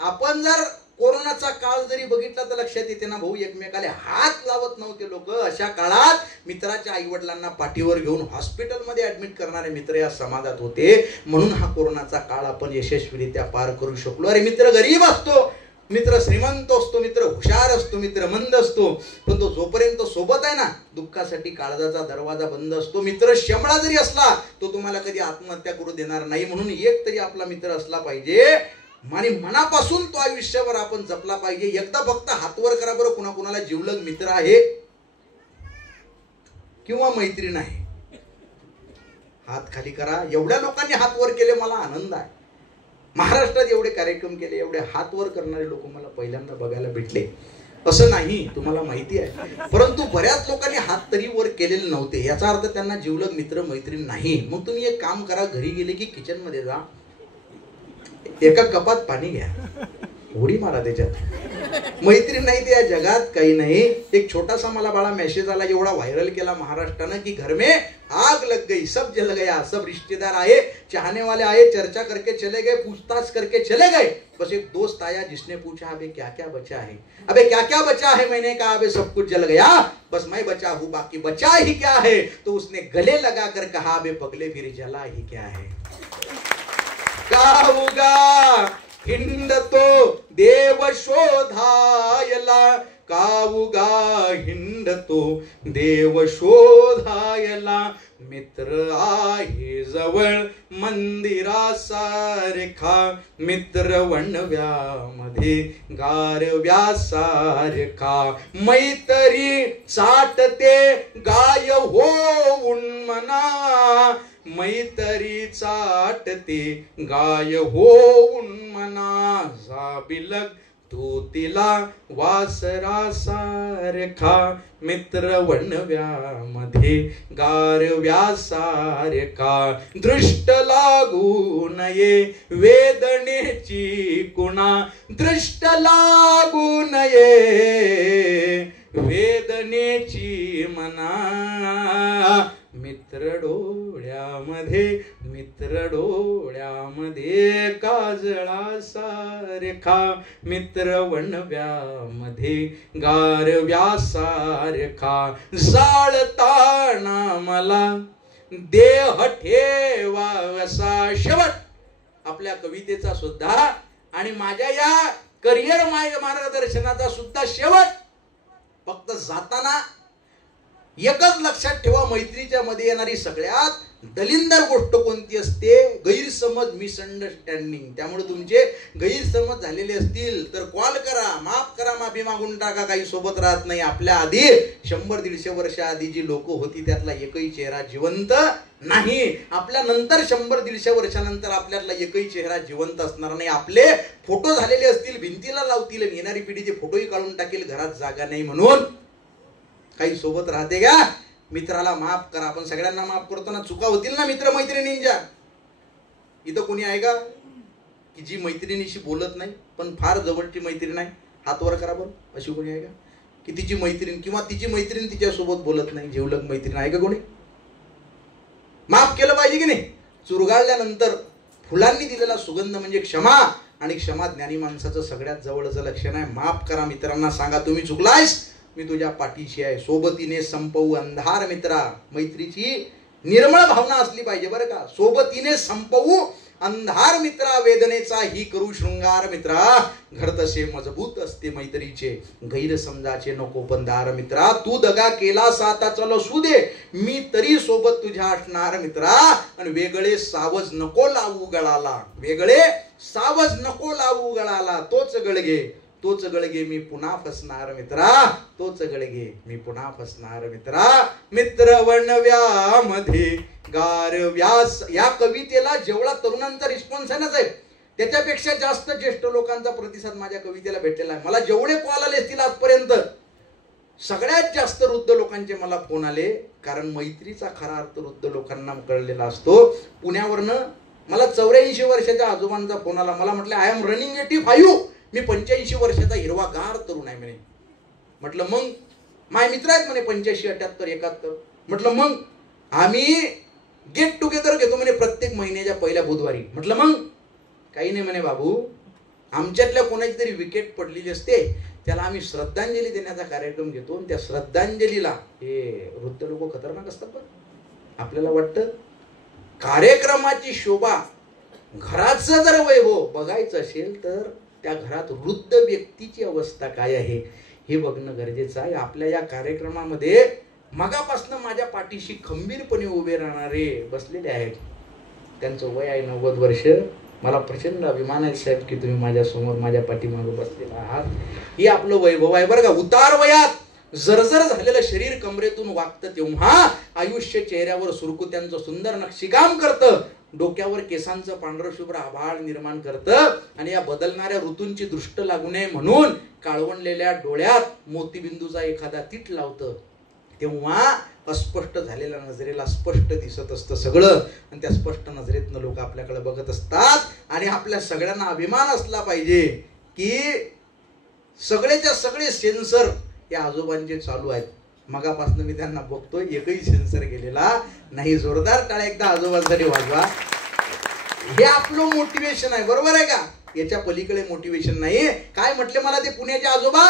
आपण जर कोरोनाचा काळ जरी बघितला तर लक्षात येते ना भाऊ, एकमेकाला हात लावत नव्हते लोक. अशा काळात मित्राच्या आईवडिलांना पाठीवर घेऊन हॉस्पिटलमध्ये ऍडमिट करणारे मित्र या समाजात होते. म्हणून हा कोरोनाचा काळ आपण यशस्वीरित्या पार करू शकलो. अरे मित्र गरीब असतो, मित्र श्रीमंत असतो, मित्र हुशार असतो, मित्र मंद असतो, पण तो जोपर्यंत सोबत आहे ना, दुःखासाठी काळजाचा दरवाजा बंद असतो. मित्र शमळा जरी असला तो तुम्हाला कधी आत्महत्या करू देणार नाही. म्हणून एक तरी आपला मित्र असला पाहिजे आणि मनापासून तो आयुष्यावर आपण जपला पाहिजे. एकदा फक्त हातवर करा बरं, कुणाकुणाला जिवलग मित्र आहे किंवा मैत्रीण आहे. हात खाली करा. एवढ्या लोकांनी हात वर केले, मला आनंद आहे. महाराष्ट्रात एवढे कार्यक्रम केले, एवढे हात वर करणारे लोक मला पहिल्यांदा बघायला भेटले. असं नाही, तुम्हाला माहिती आहे. परंतु बऱ्याच लोकांनी हात तरी वर केलेले नव्हते. याचा अर्थ त्यांना जिवलग मित्र मैत्रीण नाही. मग तुम्ही एक काम करा, घरी गेले की किचन मध्ये जा, एका कपात पाणी घ्या, उडी मारा त्याच्यात. मैत्रीण नाही ते या जगात काही नाही. एक छोटासा मला बाळा मेसेज आला, एवढा व्हायरल केला महाराष्ट्रानं की घर में आग लग गई, सब जल गया, सब रिश्तेदार आए, चाहने वाले आए, चर्चा करके चले गए, पूछताछ करके चले गए. बस एक दोस्त आया जिसने पूछा अबे क्या क्या बचा है, अबे क्या क्या बचा है. मैंने कहा अबे सब कुछ जल गया, बस मैं बचा हूं, बाकी बचा ही क्या है. तो उसने गले लगा कर कहा अबे पगले फिर जला ही क्या है. काऊगा हिंडतो देव शोधायला, काऊगा हिंडतो देव शोधायला, मित्र आहे जवळ मंदिरासारखा, मित्र वणव्यामध्ये गारव्यासारखा. मैत्री चाटते गाय होऊन मना, मैत्री चाटते गाय होऊन मना, जाबिलग तू तिला वासरासारखा, मित्र वणव्यामध्ये गारव्यासारखा. दृष्ट लागू नये वेदनेची कुणा, दृष्ट लागू नये वेदनेची मना, मित्र डोळ्यामध्ये, मित्र डोळ्यामध्ये काजळासारखा, मित्र वणव्यामध्ये गारव्यासारखा. जाळताना मला देह ठेवासा. शेवट आपल्या कवितेचा सुद्धा आणि माझ्या या करिअर मार्गदर्शनाचा सुद्धा शेवट. फक्त जाताना एकच लक्षात ठेवा, मैत्रीच्या मध्ये येणारी सगळ्यात दलिंदर गोष्ट कोणती असते? गैरसमज, मिसअंडरस्टँडिंग. त्यामुळे तुमचे गैरसमज झालेले असतील तर कॉल करा, माफ करा, माफी मागून टाका. काही सोबत राहत नाही. आपल्या आधी 100-150 वर्ष आधी जी लोक होती त्यातला एकही चेहरा जिवंत नाही. आपल्या नंतर 100-150 वर्षानंतर आपल्यातला एकही चेहरा जिवंत असणार नाही. आपले फोटो झालेले असतील, भिंतीला लावतील, येणारी पिढीचे फोटोही काढून टाकेल, घरात जागा नाही म्हणून. काही सोबत राहते का? मित्राला माफ करा. आपण सगळ्यांना माफ करतो ना, चुका होतील ना मित्र मैत्रिणींच्या. इथं कोणी आहे का की जी मैत्रिणीशी बोलत नाही पण फार जवळची मैत्रीण आहे? हात वर करा बरं. अशी कोणी आहे का की तिची मैत्रीण किंवा तिची मैत्रीण तिच्यासोबत बोलत नाही? जिवलग मैत्रीण आहे का कोणी? माफ केलं पाहिजे की नाही? चुरगाळल्यानंतर फुलांनी दिलेला सुगंध म्हणजे क्षमा, आणि क्षमा ज्ञानी माणसाचं सगळ्यात जवळचं लक्षण आहे. माफ करा. मित्रांना सांगा तुम्ही चुकलायस, मी तुझ्या पाठीशी आहे. सोबतीने संपवू अंधार मित्रा. मैत्रीची निर्मळ भावना असली पाहिजे बरं का. सोबतीने संपवू अंधार मित्रा वेदनेचा ही करू शृंगार मित्रा, घर तसे मजबूत असते मैत्रीचे गैरसमजाचे नको बंधार मित्रा, तू दगा केला साता चल असू दे मी तरी सोबत तुझ्या असणार मित्रा, आणि वेगळे सावज नको लावू गळाला, वेगळे सावज नको लावू गळाला, तोच गळगे मी पुन्हा फसणार मित्रा, तोच गळगे मी पुन्हा फसणार मित्रा, मित्र वणव्यामध्ये गार व्यास. या कवितेला जेवढा तरुणांचा रिस्पॉन्स आहे ना साहेब, त्याच्यापेक्षा जास्त ज्येष्ठ लोकांचा प्रतिसाद माझ्या कवितेला भेटलेला आहे. मला जेवढे कॉल आले असतील आजपर्यंत, सगळ्यात जास्त वृद्ध लोकांचे मला फोन आले, कारण मैत्रीचा खरा अर्थ वृद्ध लोकांना कळलेला असतो. पुण्यावरनं मला 84 वर्षाच्या आजोबांचा फोन आला. मला म्हटलं आय एम रनिंग 85, मी 85 वर्षाचा हिरवागार तरुण आहे म्हणे. म्हटलं मग माझे मित्र आहेत म्हणे 85, 78, 71. म्हटलं मग आम्ही गेट टुगेदर घेतो म्हणे प्रत्येक महिन्याच्या पहिल्या बुधवारी. म्हटलं मग काही नाही म्हणे बाबू, आमच्यातल्या कोणाची तरी विकेट पडलेली असते, त्याला आम्ही श्रद्धांजली देण्याचा कार्यक्रम घेतो, आणि त्या श्रद्धांजलीला हे वृद्ध लोक खतरनाक असतात. पण आपल्याला वाटतं कार्यक्रमाची शोभा, घराचं जर वैभव बघायचं असेल तर त्या घरात वृद्ध व्यक्तीची अवस्था काय आहे हे बघणं गरजेचं आहे. आपल्या या कार्यक्रमामध्ये मगापासून माझ्या पाठीशी खंबीरपणे उभे राहणारे बसलेले आहेत. त्यांचं वय आहे 90 वर्ष. मला प्रचंड अभिमान आहे साहेब की तुम्ही माझ्या समोर माझ्या पाठीमागे बसलेला आहात. हे आपलं वैभव आहे बरं का. उतार वयात जर्जर झालेलं शरीर कमरेतून वागतं तेव्हा आयुष्य चेहऱ्यावर सुरकुत्यांचं सुंदर नक्षीकाम करतं, डोक्यावर केसांचं पांढरं शुभ्र आभाळ निर्माण करतं, आणि या बदलणाऱ्या ऋतूंची दृष्ट लागू नये म्हणून काळवणलेल्या डोळ्यात मोतीबिंदूचा एखादा तीट लावतं. तेव्हा अस्पष्ट झालेल्या नजरेला स्पष्ट दिसत असतं सगळं, आणि त्या स्पष्ट नजरेतनं लोक आपल्याकडे बघत असतात. आणि आपल्या सगळ्यांना अभिमान असला पाहिजे की सगळेच्या सगळे सेन्सर या आजोबांचे चालू आहेत. मगापासून मी त्यांना बघतोय, एकही सेन्सर गेलेला नाही. जोरदार टाळ्या एकदा आजोबांसाठी वाजवा. हे आपलं मोटिवेशन आहे, बरोबर आहे का. याच्या पलीकडे मोटिवेशन नाही. काय म्हटले मला ते पुण्याचे आजोबा,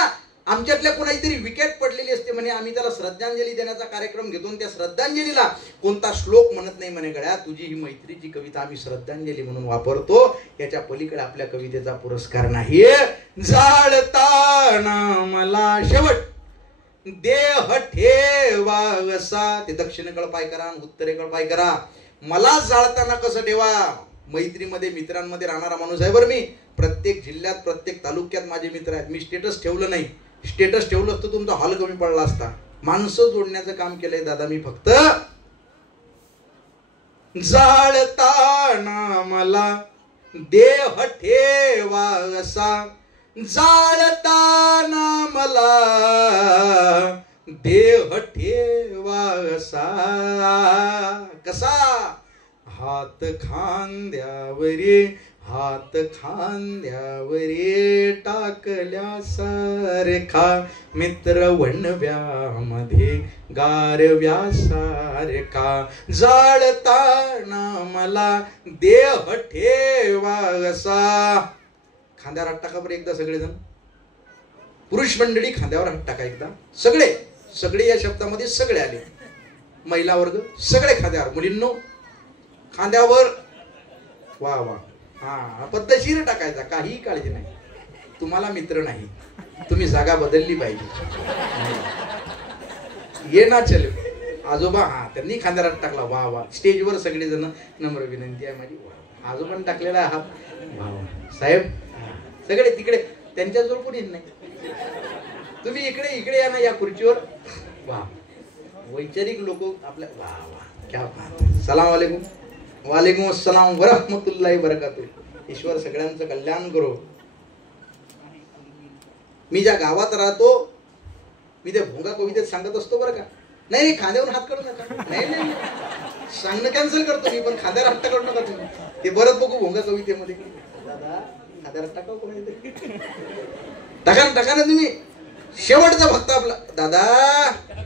आमच्यातल्या कोणाची तरी विकेट पडलेली असते म्हणे, आम्ही त्याला श्रद्धांजली देण्याचा कार्यक्रम घेतो, त्या श्रद्धांजलीला कोणता श्लोक म्हणत नाही म्हणे. गळ्या तुझी ही मैत्रीची कविता आम्ही श्रद्धांजली म्हणून वापरतो, याच्या पलीकडे आपल्या कवितेचा पुरस्कार नाही. जाळताना मला शेवट देह ठेवासा, ते दक्षिणेकडे पाय करा उत्तरेकडे पाय करा. मला जाळताना कसं ठेवा. मैत्रीमध्ये मित्रांमध्ये राहणारा माणूस आहे बरं मी. प्रत्येक जिल्ह्यात प्रत्येक तालुक्यात माझे मित्र आहेत. मी स्टेटस ठेवलं नाही. स्टेटस ठेवलं असतं तुमचा हॉल कमी पडला असता. माणसं जोडण्याचं काम केलंय दादा मी फक्त. जाळताना मला देह ठेवासा, जाळताना मला देह ठेवासा, कसा हात खांद्यावरे हात खांद्यावरे टाकल्या सारखा, मित्र वणव्यामध्ये गारव्या सारखा, जाळताना मला देह ठेवासा. खांद्यावर हात टाका बरं एकदा सगळेजण. पुरुष मंडळी खांद्यावर हात टाका एकदा. सगळे सगळे या शब्दामध्ये सगळे आले. महिला वर्ग सगळे खांद्यावर. मुलींनो खांद्यावर. वा वा. हा पद्धतशीर टाकायचा, काही काळजी नाही. तुम्हाला मित्र नाही, तुम्ही जागा बदलली पाहिजे. ये ना चल आजोबा. हा त्यांनी खांद्यावर हात टाकला. वा वा. स्टेजवर सगळेजण नम्र विनंती आहे माझी. आजोबांनी टाकलेला हात. वा वा साहेब. सगळे तिकडे त्यांच्याजवळ कोणी नाही. तुम्ही इकडे इकडे या ना या खुर्चीवर. वा वैचारिक लोक आपल्या. वा वा क्या बात. सलाम वालेकुम. वालेकुम अस्सलाम वरहमतुल्लाहि बरकातुहू. ईश्वर सगळ्यांचं कल्याण करो. मी ज्या गावात राहतो मी ते भोंगा कवितेत सांगत असतो बरं का. नाही खांद्यावर हात काढू नका. नाही नाही सांगणं कॅन्सल करतो मी, पण खांद्यावर हात काढू नका तुम्ही. ते बरंच बघू भोंगा कवितेमध्ये. दादा खांद्यावर टाकाव कोणी टाका टाका ना तुम्ही. शेवटचा भक्त आपला दादा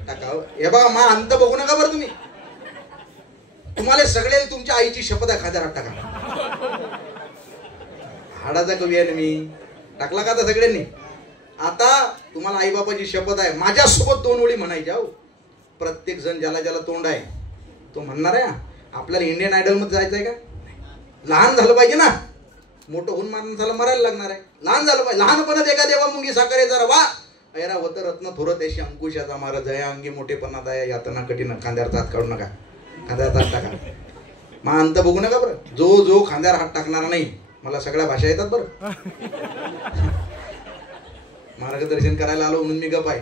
टाकाव. हे बघा मा अंत बघू नका बरं तुम्ही. तुम्हाला सगळे तुमच्या आईची शपथ आहे खांद्यावर टाका. हाडाचा कवी आहे ना मी. टाकला का आता सगळ्यांनी. आता तुम्हाला आई बापाची शपथ आहे. माझ्यासोबत 2 ओळी म्हणायच्या. प्रत्येक जण ज्याला ज्याला तोंड आहे तो म्हणणार आहे. आपल्याला इंडियन आयडल मध्ये जायचं आहे का. लहान झालं पाहिजे ना, मोठं होऊन माणसाला मरायला लागणार आहे. लहान झालं पाहिजे. लहानपणात एका देवा मुंगी साखरे जरा वा ऐरा होत रत्न थोरत त्याशी अंकुशाचा मारा जया अंगी मोठेपणात आहे यातना कठीण खांद्यावर हात काढू नका, खांद्यावर हात टाका. मा अंत बघू नका बरं. जो खांद्यावर हात टाकणार नाही, मला सगळ्या भाषा येतात बरं. मार्गदर्शन करायला आलो म्हणून मी गप आहे.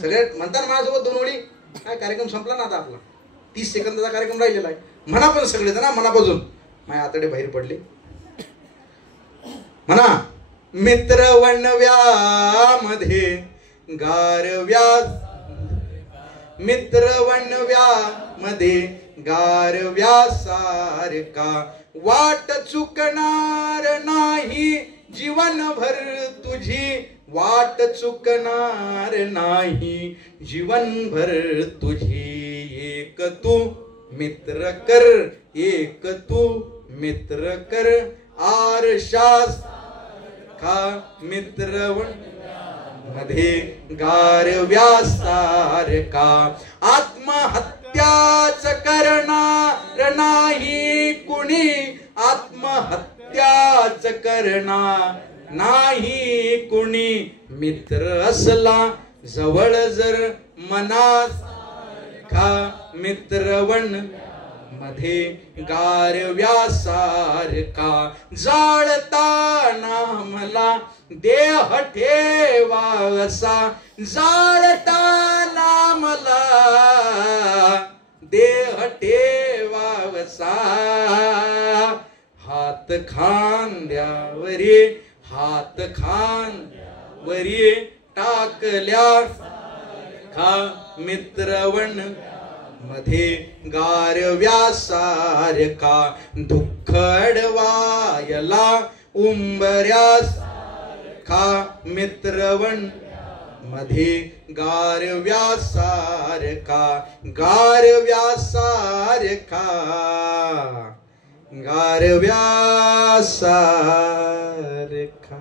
सगळे म्हणतात माझ्यासोबत 2 ओळी. काय कार्यक्रम संपला ना आता आपला, 30 सेकंदाचा कार्यक्रम राहिलेला आहे. म्हणा पण सगळे ना मनापासून. माझ्या आतडे बाहेर पडले. म्हणा मित्र वणव्यामध्ये गारव्या, मित्र वणव्यामध्ये गारव्या सारखा वाट चुकणार नाही जीवनभर तुझी, वाट चुकणार नाही जीवनभर तुझी. एक तू मित्र कर, एक तू मित्र कर आरशास का मित्र मध्ये गारव्या सारखा. आत्महत्याच करणार नाही कुणी, आत्महत्याच करणार नाही कुणी. मित्र असला जवळ जर मनात का मित्रवण मध्ये गारव्या सारखा. जाळताना मला देह ठेवासा, जाळताना मला देह ठेवासा. हात खांद्यावरी, हात खांद्यावरी टाकल्या का मित्रवण मध्ये गारव्या सारखा. दुःख अडवायला उंबऱ्यास का मित्रवण मध्ये गारव्या सारखा, गारव्या सारखा, गारव्या सारखा.